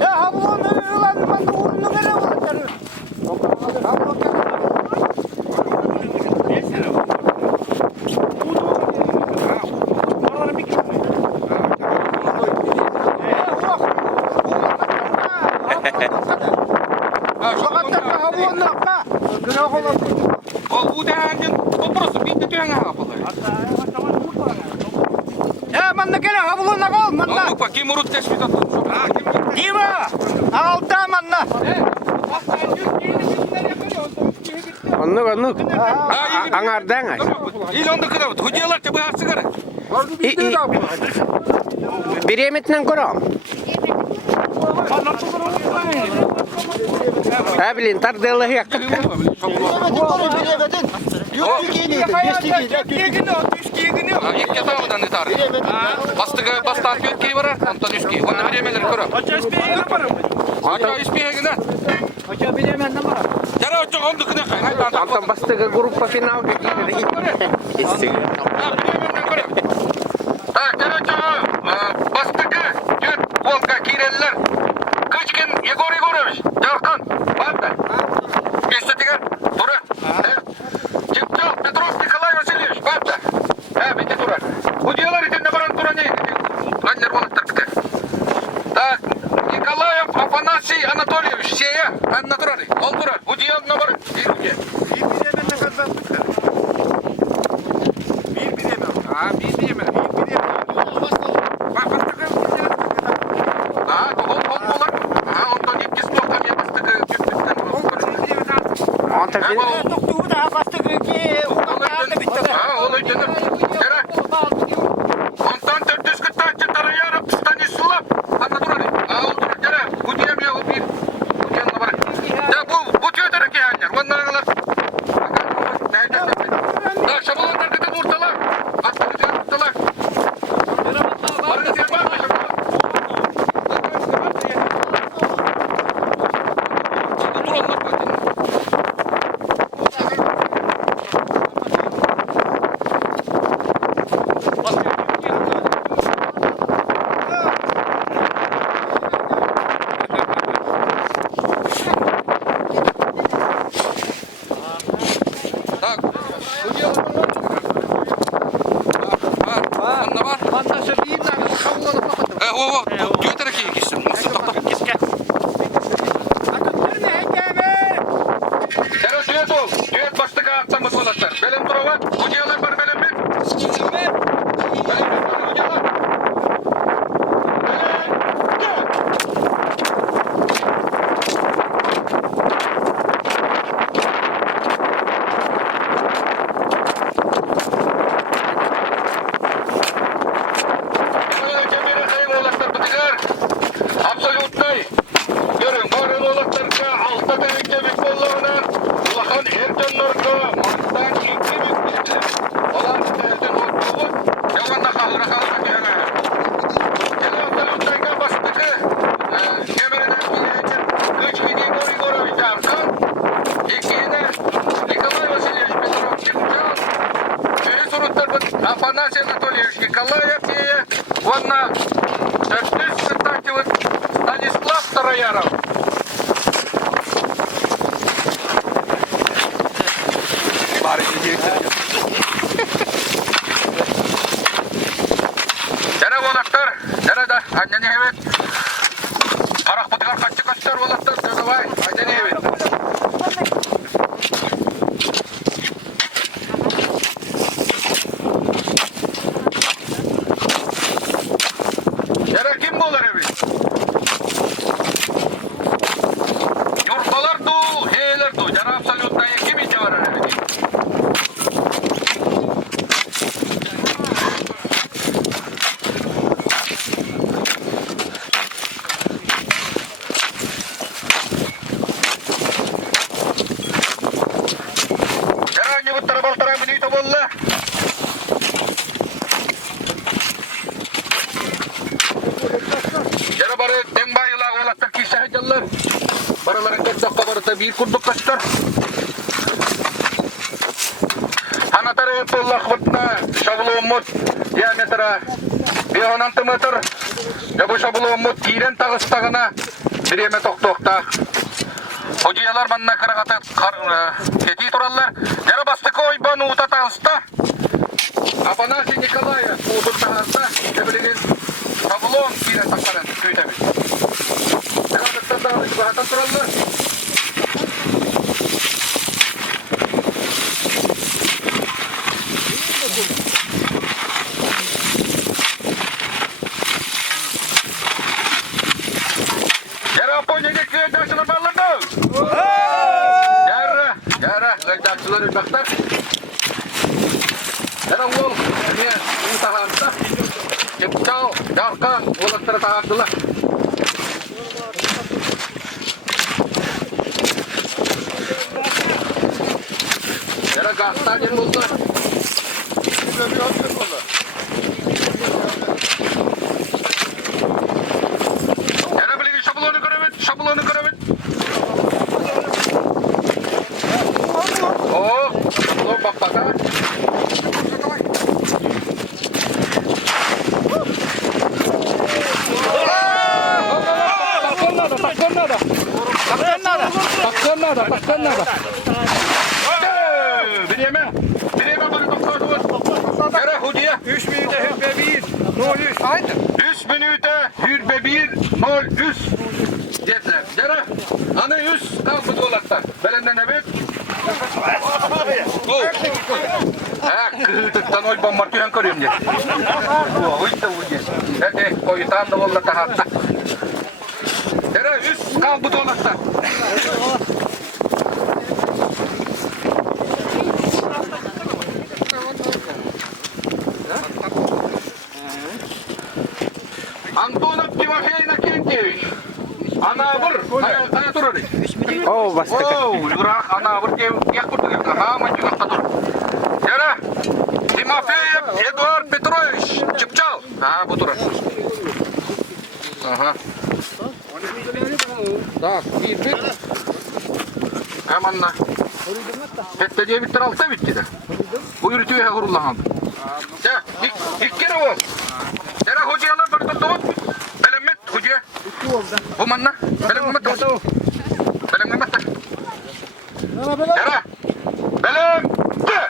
Ya bu onları yılanı ben de vurunu nereye vuracağım? Ya manna gene havluna kal manna. Kim urut tespit attın? Dima. Altta manna. Onluk. Anardan aç. İl onda kadar. Hocalar çabuk sigara. Bir yemetinden koram. Ha bilin tardılı yakıt. İlk yatağımdan ne tarih? Bastan kötkeyi var. Ondan üstkeyi. Onu bilemeler kura. Hatta ispiye giden. Hoca bilemenden var. Yara uçak ondu kına kayın. Antam bastığı grupa final gitti. Volga Kireller. Kıçkın Yegor Yegorovich. Jarkan. Banda. Bестетиген. Тура. Чепчал Петров Николай Васильевич. Банда. Бети тура. Удиялар иден на баран тура не. Раннер балыктар. Так. Николаев Афанасий Анатольевич. Сея. Анна турары. Ол турар. Удиял на баран. Афанасий Анатольевич Николаев и Ванна Станислав Старояров. Jara olaklar, jara da annene evet. Karak bıtıkar kaççı kaçlar olaklar, jara vay, annene evet. Jara kim bolar evet? Yurtbalar du, heyler du, jara absolutna kimince var evet. Baraların kaçakka barıta bir kurduk kaçtar. Hanatarı tollak vatna şabulu umut diametra 16 metre. Ya bu şabulu umut tiren tağıstağına bireme tokta. Hocayalar manna karagata keti turallar. Jara bastık oyban uta tağısta. Afanasий Николаев uğdur tağısta. Tebilgin şabulu tiren tağıstaran köytemiz. Bahatan turallar. Jara poynedik köydaşlar ballardı. Jara köydaşlar ülbaktar. Jara ol, niye utaharsa. Kepçal, jarkan, olaslara tahardılar. Jara gazdan yer buldu. Jara bilgi şablonu görevet. Oh, şablon bak bak ha. Takkan nada. Bireme bana doktor. Jara Hudiye. 3 minüte hübbe 1, 03. Haydi. 3 minüte hürbe 1 03 dediler. Jara ana 100 kaldı dolatlar. Belenden evet. Kıhıtıktan oy bombar tühen körüyorum diye. Oy da bu diye. Hadi koyutan da valla tahatta. Tere üst kal bu dolakta. Антонов Тимофей Иннокентьевич. Анабыр. Ая турады. Oo bastık. Юрах анабыр як бурды. Ага, мантюгақта тур. Tere. Тимофеев Эдуард Петрович. Чыпчал. Ha bu turad. Aha. Так, bir. Hemen la. Hette diye bitti altta bitti de. Bu yürütüyor ya kurullahan. Ya, ilk kere o. Tere hocayalar bari tuttuğun. Belemmet hocaya. Bu manna. Belemmet de. Belemmet de. Tere. Belem. De.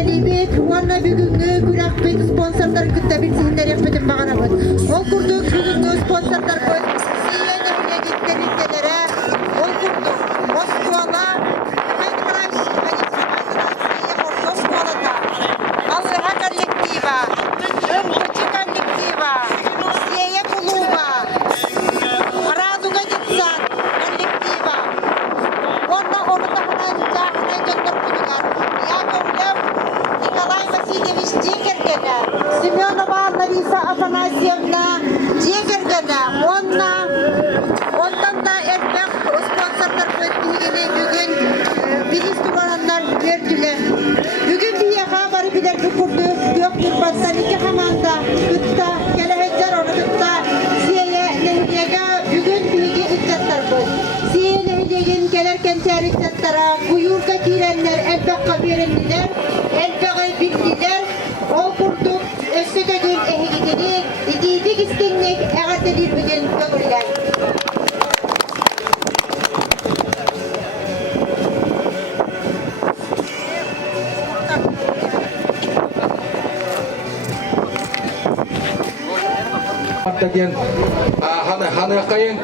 Ertelibet, Wanna Bugünü, Gülak Bey sponsorlar kütlebil sihinler yapmadım bağıramın. Ol kurduk bugünkü sponsorlar koy. Siyene bile gitler ülkelere. Ol kurduk. Moskva'la, Kaydıraş, Moskva'da. Allah'a kollektiva. Ömrücü kollektiva. Siyeye kuluba. Araduga gitsan kollektiva. Onunla onu da cahine göndermediler. Яковлев Николай Васильевич Дегергена, Семенова Лариса Афанасьевна Дегергена, ondan da elbette sponsorlar ödülleri bugün bilis duranlar verdiler. Bugün bir yaka var bilir bu kurdu yok durmazsan iki hamanda kutta gelehecler onu kutta siyeye nehilega bugün bilgi iddiatlar bu. Siyeye nehilegen gelirken çeyrek iddiatlara buyurda girenler elbette verenliler elbette bildiler. O kurduk ösüde gün ehigidini ididik istinlik eğerdedir bugün kömürler. Деген хана кайын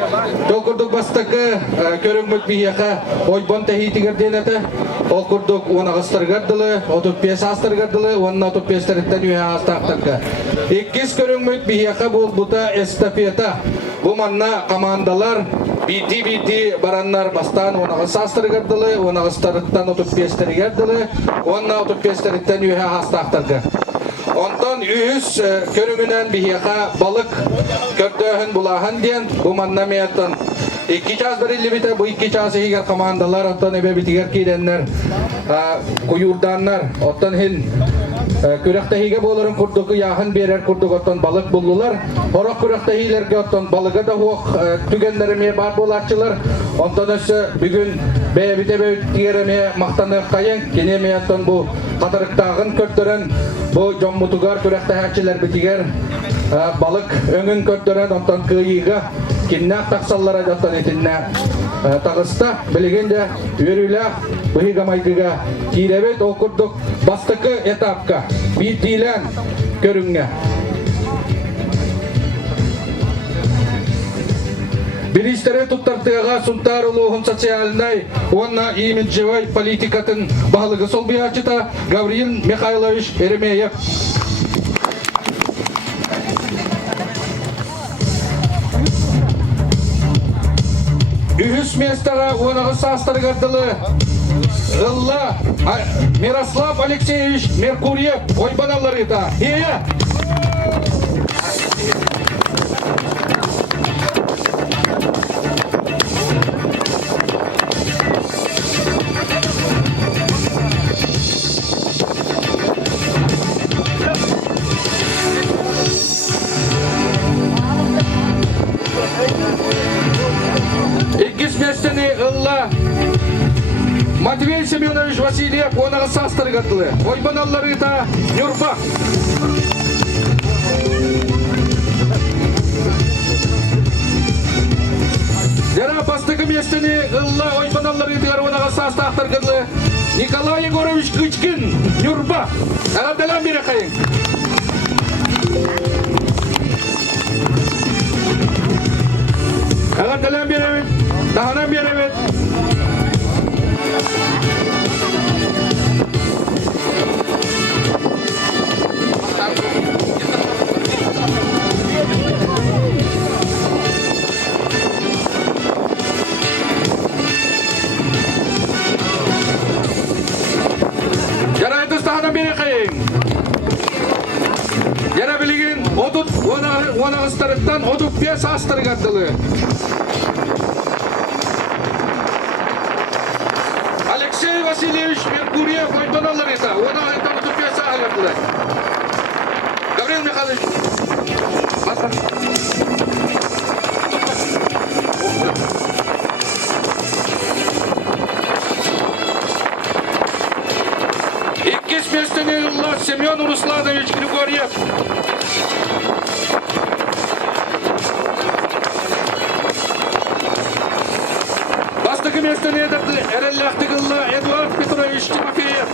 толкурдук бастакы көрүнгөт бияка ойбон тахитигерден ата ол курдук уна гастыргардылы отуп пес астыргардылы уна отуп пестерден үе астактакка иккис көрүнгөт бияка бул бута эстафета бу манна командалар биди бараннар бастан уна гастыргардылы уна гастырдан отуп пестергардылы уна отуп пестерден үе астактакка Ondan ühüs körümünen bihiyaka balık kördöhün bulahan diyen bu mannamiyattan. 2 çaz verildi bite bu 2 çazı higer komandalar ondan ebe bitiger kirenler kuyurdanlar ondan hin kürekte hige boların kurduku yahın birer kurduk ondan balık buldular. Horak kürekte hilerge ondan balığa da hoğuk tügenlerime bar bolatçılar. Ondan öse bugün be bite be diğerime maktanı kayın kenemiyattan bu katarıktağın kördören bu jommutugar kürekte herçiler bitiger balık öngün kördören ondan kıyıga kinnak taksallara jattan etinne tağısta biligende yürüyle bu higamaydıga kirebet okurduk bastıkı etapka bir dilen körünge Biristere tuttartığa suntaruluğun sosyalnay onna imidjevay politikatın bağlığı sol biyaçıta Gavril Mikhailovich Eremeyev. Ühüs mestara onağı sastırgardılı Illa Miroslav Alexeyevich Merkuryev oybanalları da. Matvey Semyonovich Vasilyev onağı sastırgardılı. Oybanalları da Nurba. Dera bastıkı местini illa oybanalları da onağı sastırgardılı. Nikolay Yegorovich Kıçkın Nurba. Ağadalan bir akayın. Ağadalan bir evet. Dahanan bir evet. Yara biligin odut ona ıstarıktan odut piyas astırgardılı. Alexey Vasilyevich Merkuryev oybanalları ise ona aydan odut piyas astırgardılı. Gavril Mikhailovich. Basın. İkis местени illa Semyon Rusladovich Grigoryev. Bastıkı местени edildi. Erellaktık illa Eduard Petrovich Timofeyev.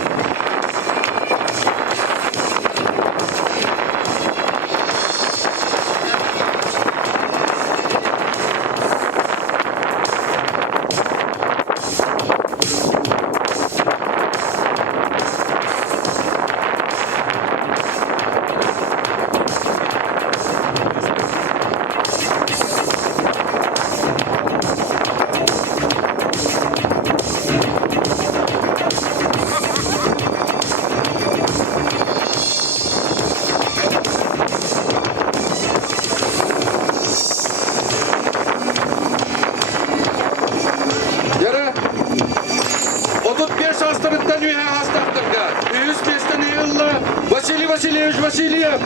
Василий Васильевич Васильев.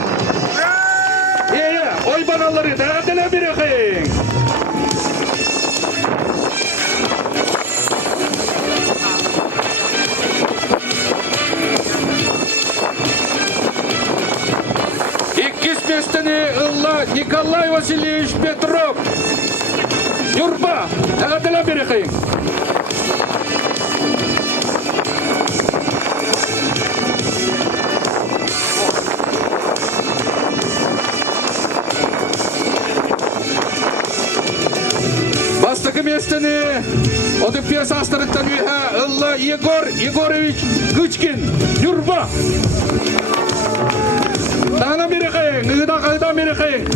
Ой балалары, дәділі берекең. İkis местені ылла Николай Васильевич Петров. Юрба, дәділі берекең. Бастықы местені Одыпия састырықтан үйе ылла Егор Егорович Гычкин. Юрба. Дана берекең, ұйда қайда берекең.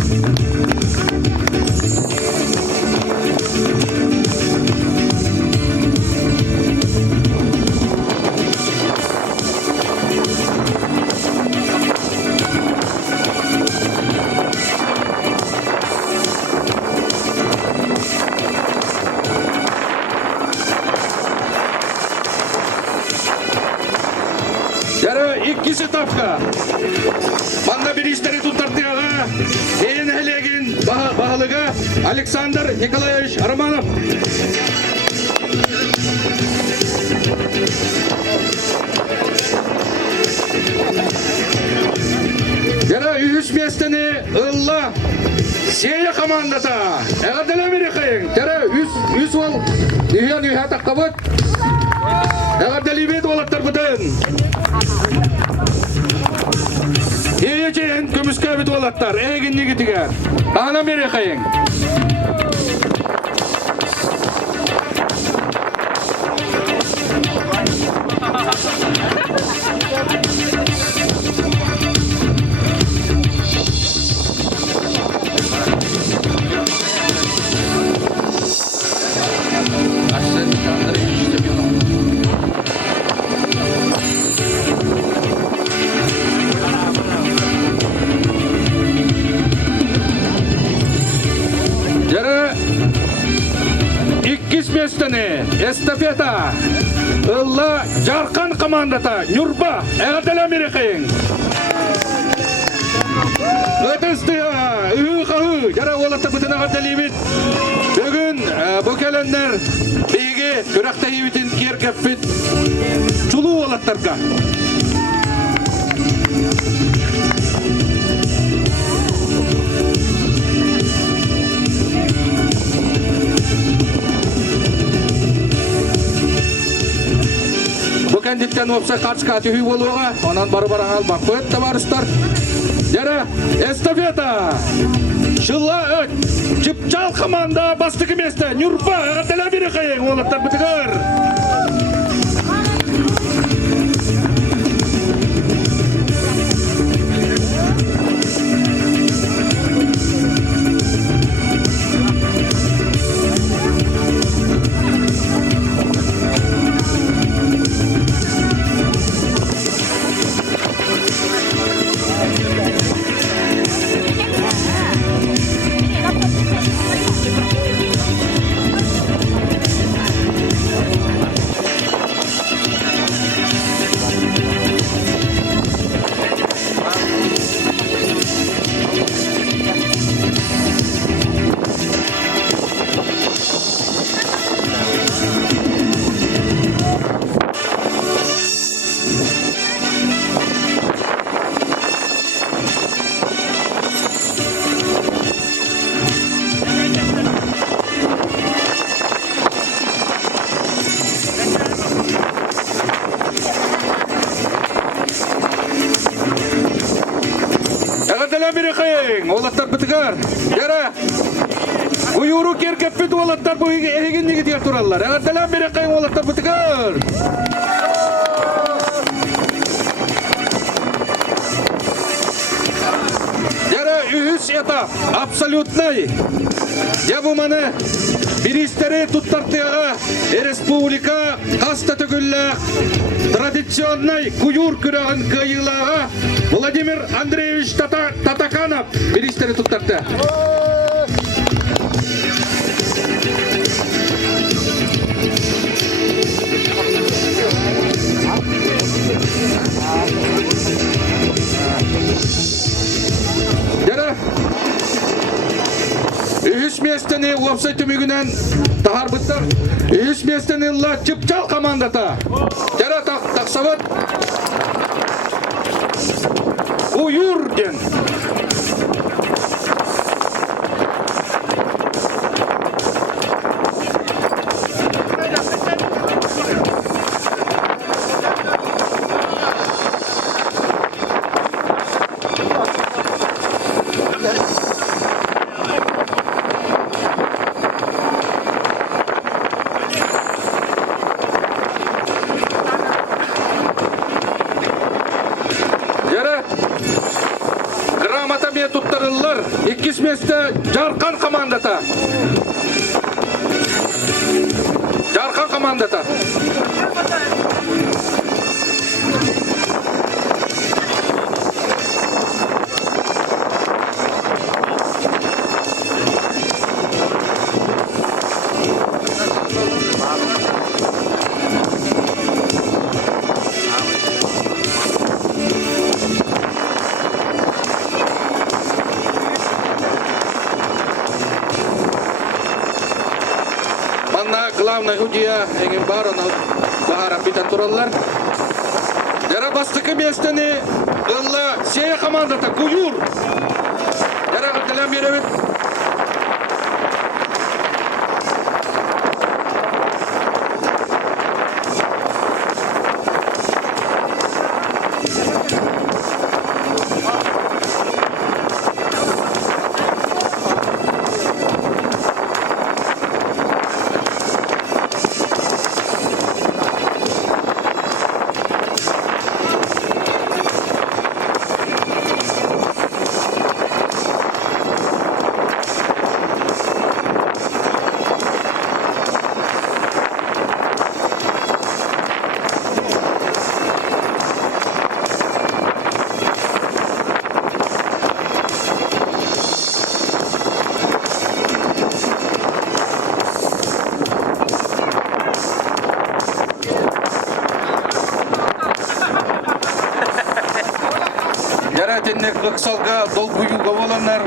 İkisi tapka. Banda bir işleri tutartıyağa, en helegin bahalıga Alexander Nikolayevich Romanov. Yara ühüs местені ылла Сея командата. Әғадыла берекең. Yara üs ol. Үйен үйе таққабыт. Әғадыли бет олаттар бұдын. Ейечен көміске бет олаттар. Әйгін негітігер. Ана берекең. Estafeta ылла Жаркан командата Нюрба әғадыла мерекең. Өтістіға үйі жара олатта бұтын ағадылы бет. Бүгін бұкәлендер бейге күрақта ебетін керкеп бет чулу олаттарға. Кандидаттан опса қатысқа түйі болуға, онан бары-бары албақ көт табарыстар. Жара, эстафета! Шылла өт! Жіпчал команда бастығы месті! Нюрба, әғадыла берекең, олаттар бұтығыр! Олаттар бұтығар. Жара, ұйыру керкеп бет олаттар бұйығы әйген неге тер тұралар. Әғадалан берекең олаттар бұтығар. Жара, үхіс этап, абсолютный. Я бұманы биристері тұттартыға республика қаста түгілі традиционный күйір күрағын күйілаға Владимир Андреевич Татаканов биристері тұттарты. местени опсай түмігінен тахарбыттар. 3 местени ла чыпчал командата. Жара тақсабат. Уюрден. Tuttarılır. 2 mesте Jarkan komandata. Jarkan komandata. Главный судья Эгин Барон Бахарам битен тураллар. Жара бастыкы местени ылла сея командата Куюр. Жара кылам беребит. Теннек ыксалга долбуюга боланар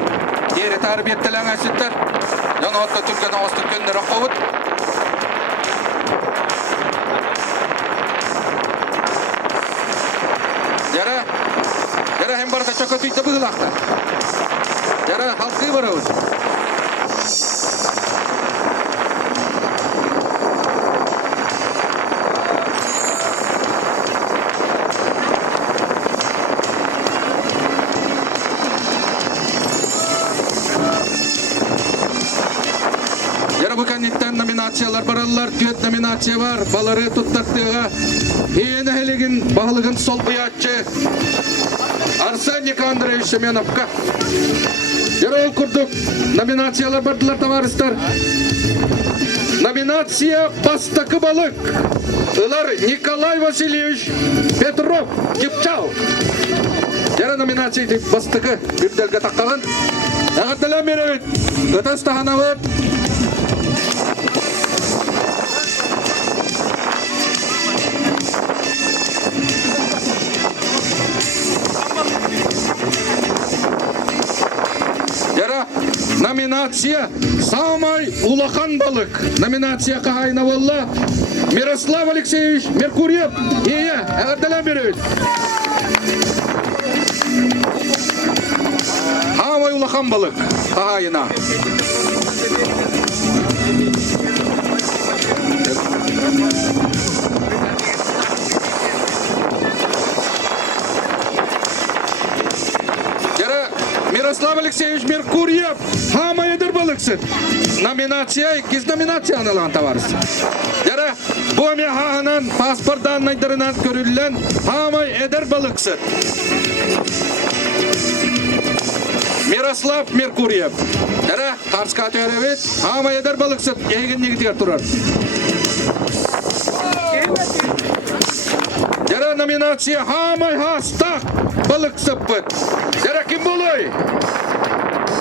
дери тарбиеттелен асеттер. Жана отта түрген оғыз түргендер ақауыт. Жара хем барда чока түйті бұғылақта. Жара халқы барауыт. Номинациялар баралар, түйет номинация бар. Балары туттақтыға ені әлігін бағылығын сол бұятчы Арсений Андреевич Семеновқа. Ерол күрдік. Номинациялар бардылар, товарыстар. Номинация бастықы балық. Олар Николай Васильевич Петров, Кипчал. Жара номинация бастықы бүрдерге таққаған. Ағаттыла мерет. Өтастағана өт. Номинация «Самый улахан балык». Номинация қағайна болла. Мирослав Алексеевич Меркурьев. Ағаддала берет. «Самый улахан балык» қағайна. Мирослав Алексеевич Меркурьев, хама едір балықсыд. Номинация, 2 номинация аналан товарыз. Жара, бұме хағынан паспордан найдырынан көрілген хама едір балықсыд. Мирослав Меркурьев. Жара, қарсқа төребет, хама едір балықсыд. Егін негітігер тұрар. Жара, номинация хамай хастақ балықсыд бұд. Жара, кім болой?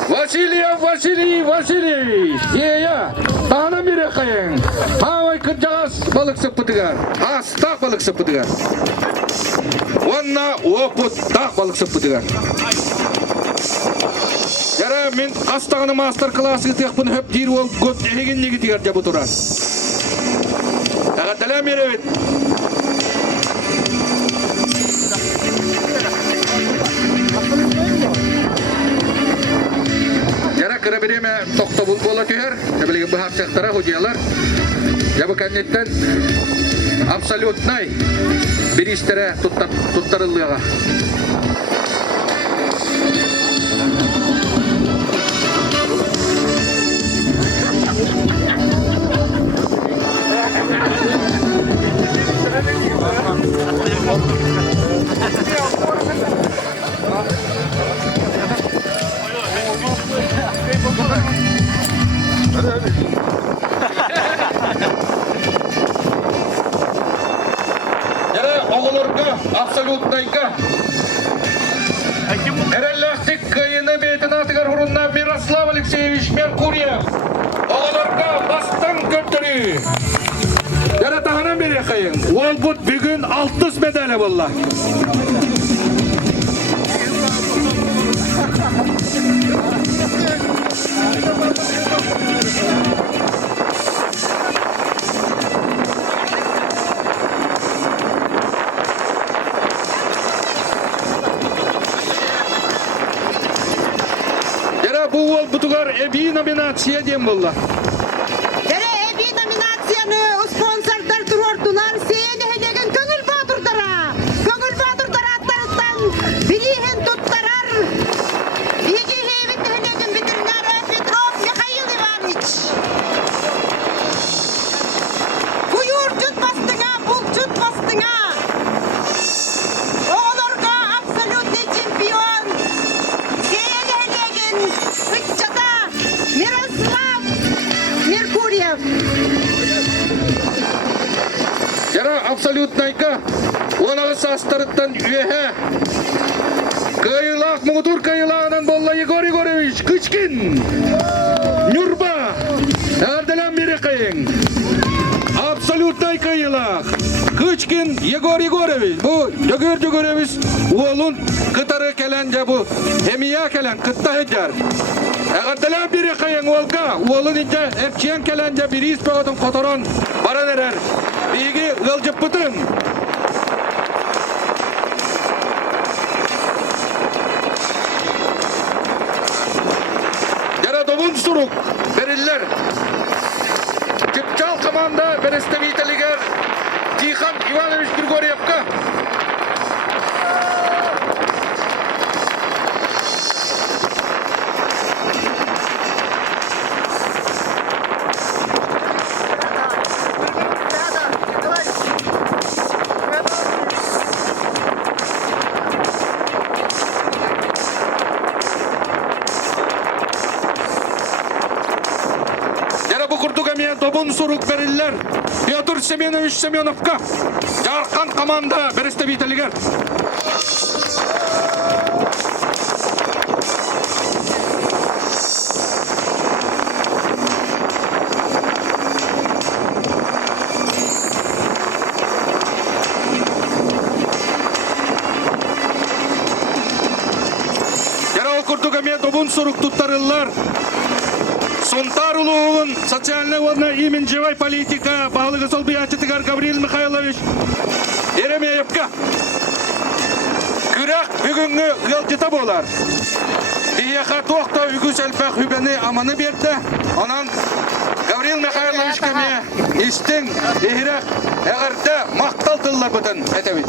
Васильев Василий Васильевич. Тағына бере қайын. Хамай күнжағас балықсыд бұдығар. Хастақ балықсыд бұдығар. Онна опыт тақ балықсыд бұдығар. Jara men astağını master klası tekpin höp dir ol göt egen negi tiger jabu turan. Aga dalam evet. Jara kira bereme tokta bul bola tüher. Sebelum bahar sektara hocalar. Jabu kannetten absolut nay. Bir istere tuttarıllığa. Jara oğulurga absolutnayga. Erellastik kayını beytin atıgar hurunna Miroslav Alekseyevich Merkuryev. Oğulurga bastan köptürü. Jara tahanan beri kayın. Ol bud bugün 600 medali bolla. Bu ol butugar ebi nominatsiya dem bolla. Jere ebi nominatsiyany sponsorlar turordular. Seni helegen köngül baturdara. Köngül baturdara atlarından bilihen tuttarar. Bigi hevit helegen veterinara Petrov Mikhail Ivanovich. Buyur cüt bastığa, bul cüt bastığa. Oğulurga absolutny çempion. Seni helegen Hıççada Miroslav Merkuryev. Jara absolutnayga onağı sastarıttan üyehe. Kayılak mudur kayılağının bolla Igor Igorevich Kıçkin. Nurba. Erdelan biri kayın. Absolutnay kayılak. Kıçkin Igor Igorevich. Bu Igor Igorevich oğlun kıtarı kelence bu. Hemiya kelen kıtta heccar. Erdelan biri kayın olga. Oğlun ince erçiyen kelence biri ispeğatın kotoron. Bara nerer. Bigi ılcıp bıtın. Jara dobun suruk beriller. Çıpçal komanda Berestavitaliger Tihan Ivanovich Grigoryevka. Dobun suruk beriller. Pyotr Semyonovich Semyonovka. Jarkan komanda Berestavitaliger. Jara okurduga men dobun suruk tuttarıllar. Сонтарулуын социальный орна имен живай политика бағылығы сол биячытыгар Гавриил Михайлович Еремеевка. Күрәк бүгінгі ғылжыта болар. Ияқа тоқта үгіз әлпәқ хүбәні аманы берді. Онан Гавриил Михайлович кәме істің ехірәк әғірді мақтал тылла бұтын әтәвет.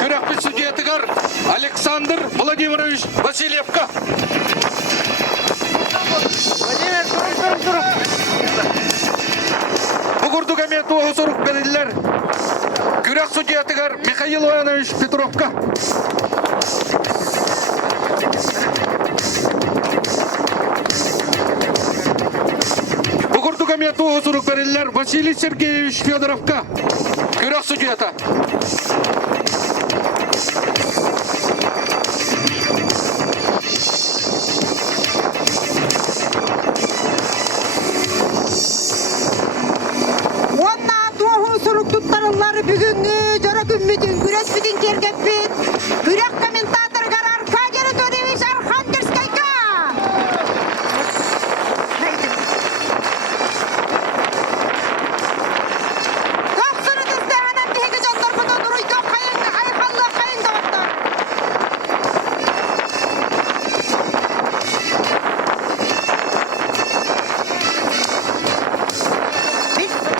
kürekli südiyetigar Aleksandr Vladimirovich Vasilyevka. Bu kurduk emniyeti oğusuruk belirler. Kürek südiyetigar Mikhail Ivanovich Petrovka. Bu kurduk emniyeti oğusuruk belirler Vasiliy Sergeyevich Fyodorovka. Kürek südiyeti. Бүгүнгү жора күммүтүн күрөс бүтүн кергеппит. Күрөк комментатор Гарар Фадер Тодевич Архангельскайка. Токсуну тизде анан теги жондар бутун уруйдо кайын айкаллы кайын даватта.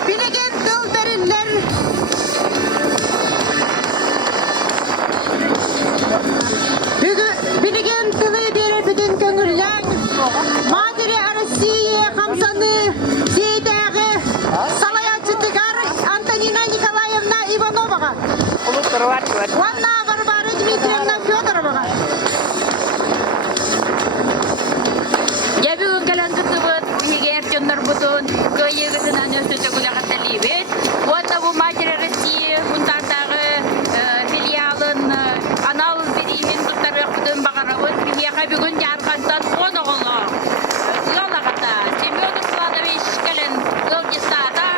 Билеген тыл бериллер. Билеген тылы бере бүтін көңілләң. Матери Россия қамсаны сейдәғы салаятчытыгар Антонина Николаевна Ивановаға. Ванна Варвара Дмитриевна Федороваға. Я бүгін кәләнді бұд, егер жондар бұдын, көйегітінен өстіті күліғатта лейбет. Онда бұл матери Россия мұндардағы филиалын анал береймен тұттары құдын бағарауын. Бігеға бүгін жарғандан оны ғолы. Yolağada, Semyon Sladovich kelen Yolgistada,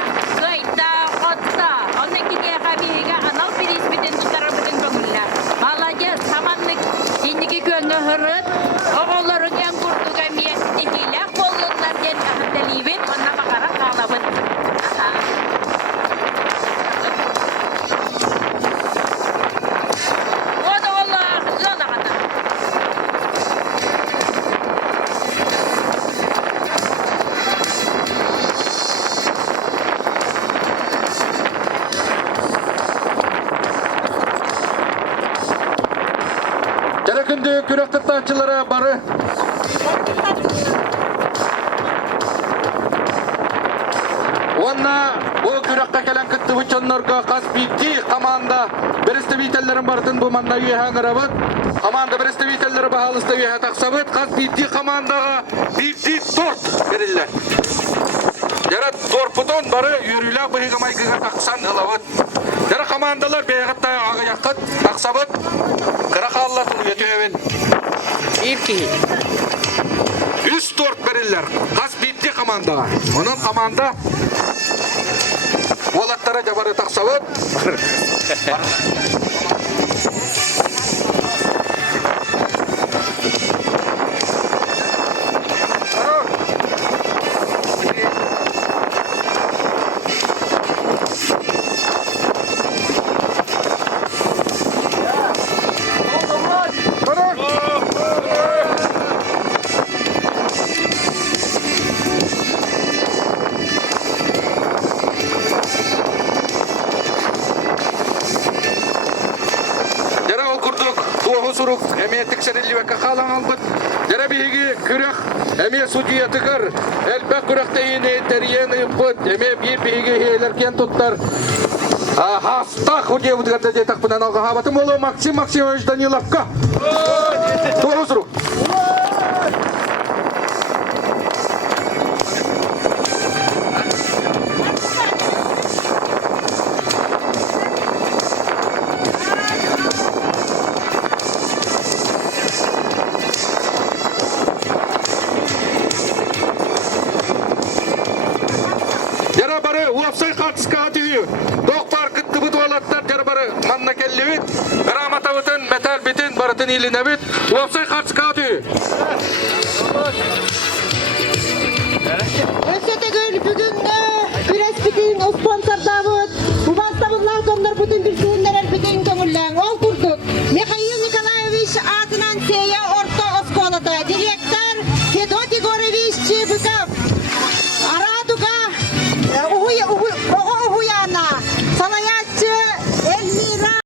Göyda, Qotda. Ondan keyin habiga anal biris biten tutarı biten көңілі. Молодец, саманlık indiki көңі hırıt. Oğulların en kurtuğa miyettekiyle kolunlar gen ahdelivin, ona bakarak ağlabın. O da Allah, yolağada. Terekündü kürek tırtağçılara barı. Onna bu kürekte gelen kıttı uçanlarga kas bitti komanda biriste bitellerin barıtın bu manda üyeğen arabıt. Komanda biriste bitelleri bahalısta üyeğe taksabıt. Kas bitti komandaga bitti tort verirler. Yara torputun barı yürüyle bu hegemaykiga taksan ılavıt. Yara komandalar beyagatta ağa yakıt taksabıt. Kırak Allah'ın yetiyeven. İrki. Üst tort verirler. Kas bitti komanda. Onun komanda Olatlara jabarı taksabıt. Suruk emniyetlik serili ve kakalan albıt. Jara bihigi kürek emniyet suciyatıgır. Elbek kürekte yine teriyen yıpıt. Emniyet bir bihigi heylerken tuttar. Hasta kudiye budigatta jetak pınan alga habatım olu Maksim Maksimovich Danilovka. Tuğu suruk. Uapsay kartıska atıyor. Doktor kıttı bu tuvaletler jarbarı manna kellivit. Gramata bütün metal bitin baratın iline bit. Uapsay kartıska atıyor. Össetegöl бүгүн күрөс бүтүн спонсор Давыд. Bu бастабылар комдар бүтүн бирсиндер бүтүн көңүлләң. Ол курдук. Михаил Николаевич атынан Сея Орто Осколата, директор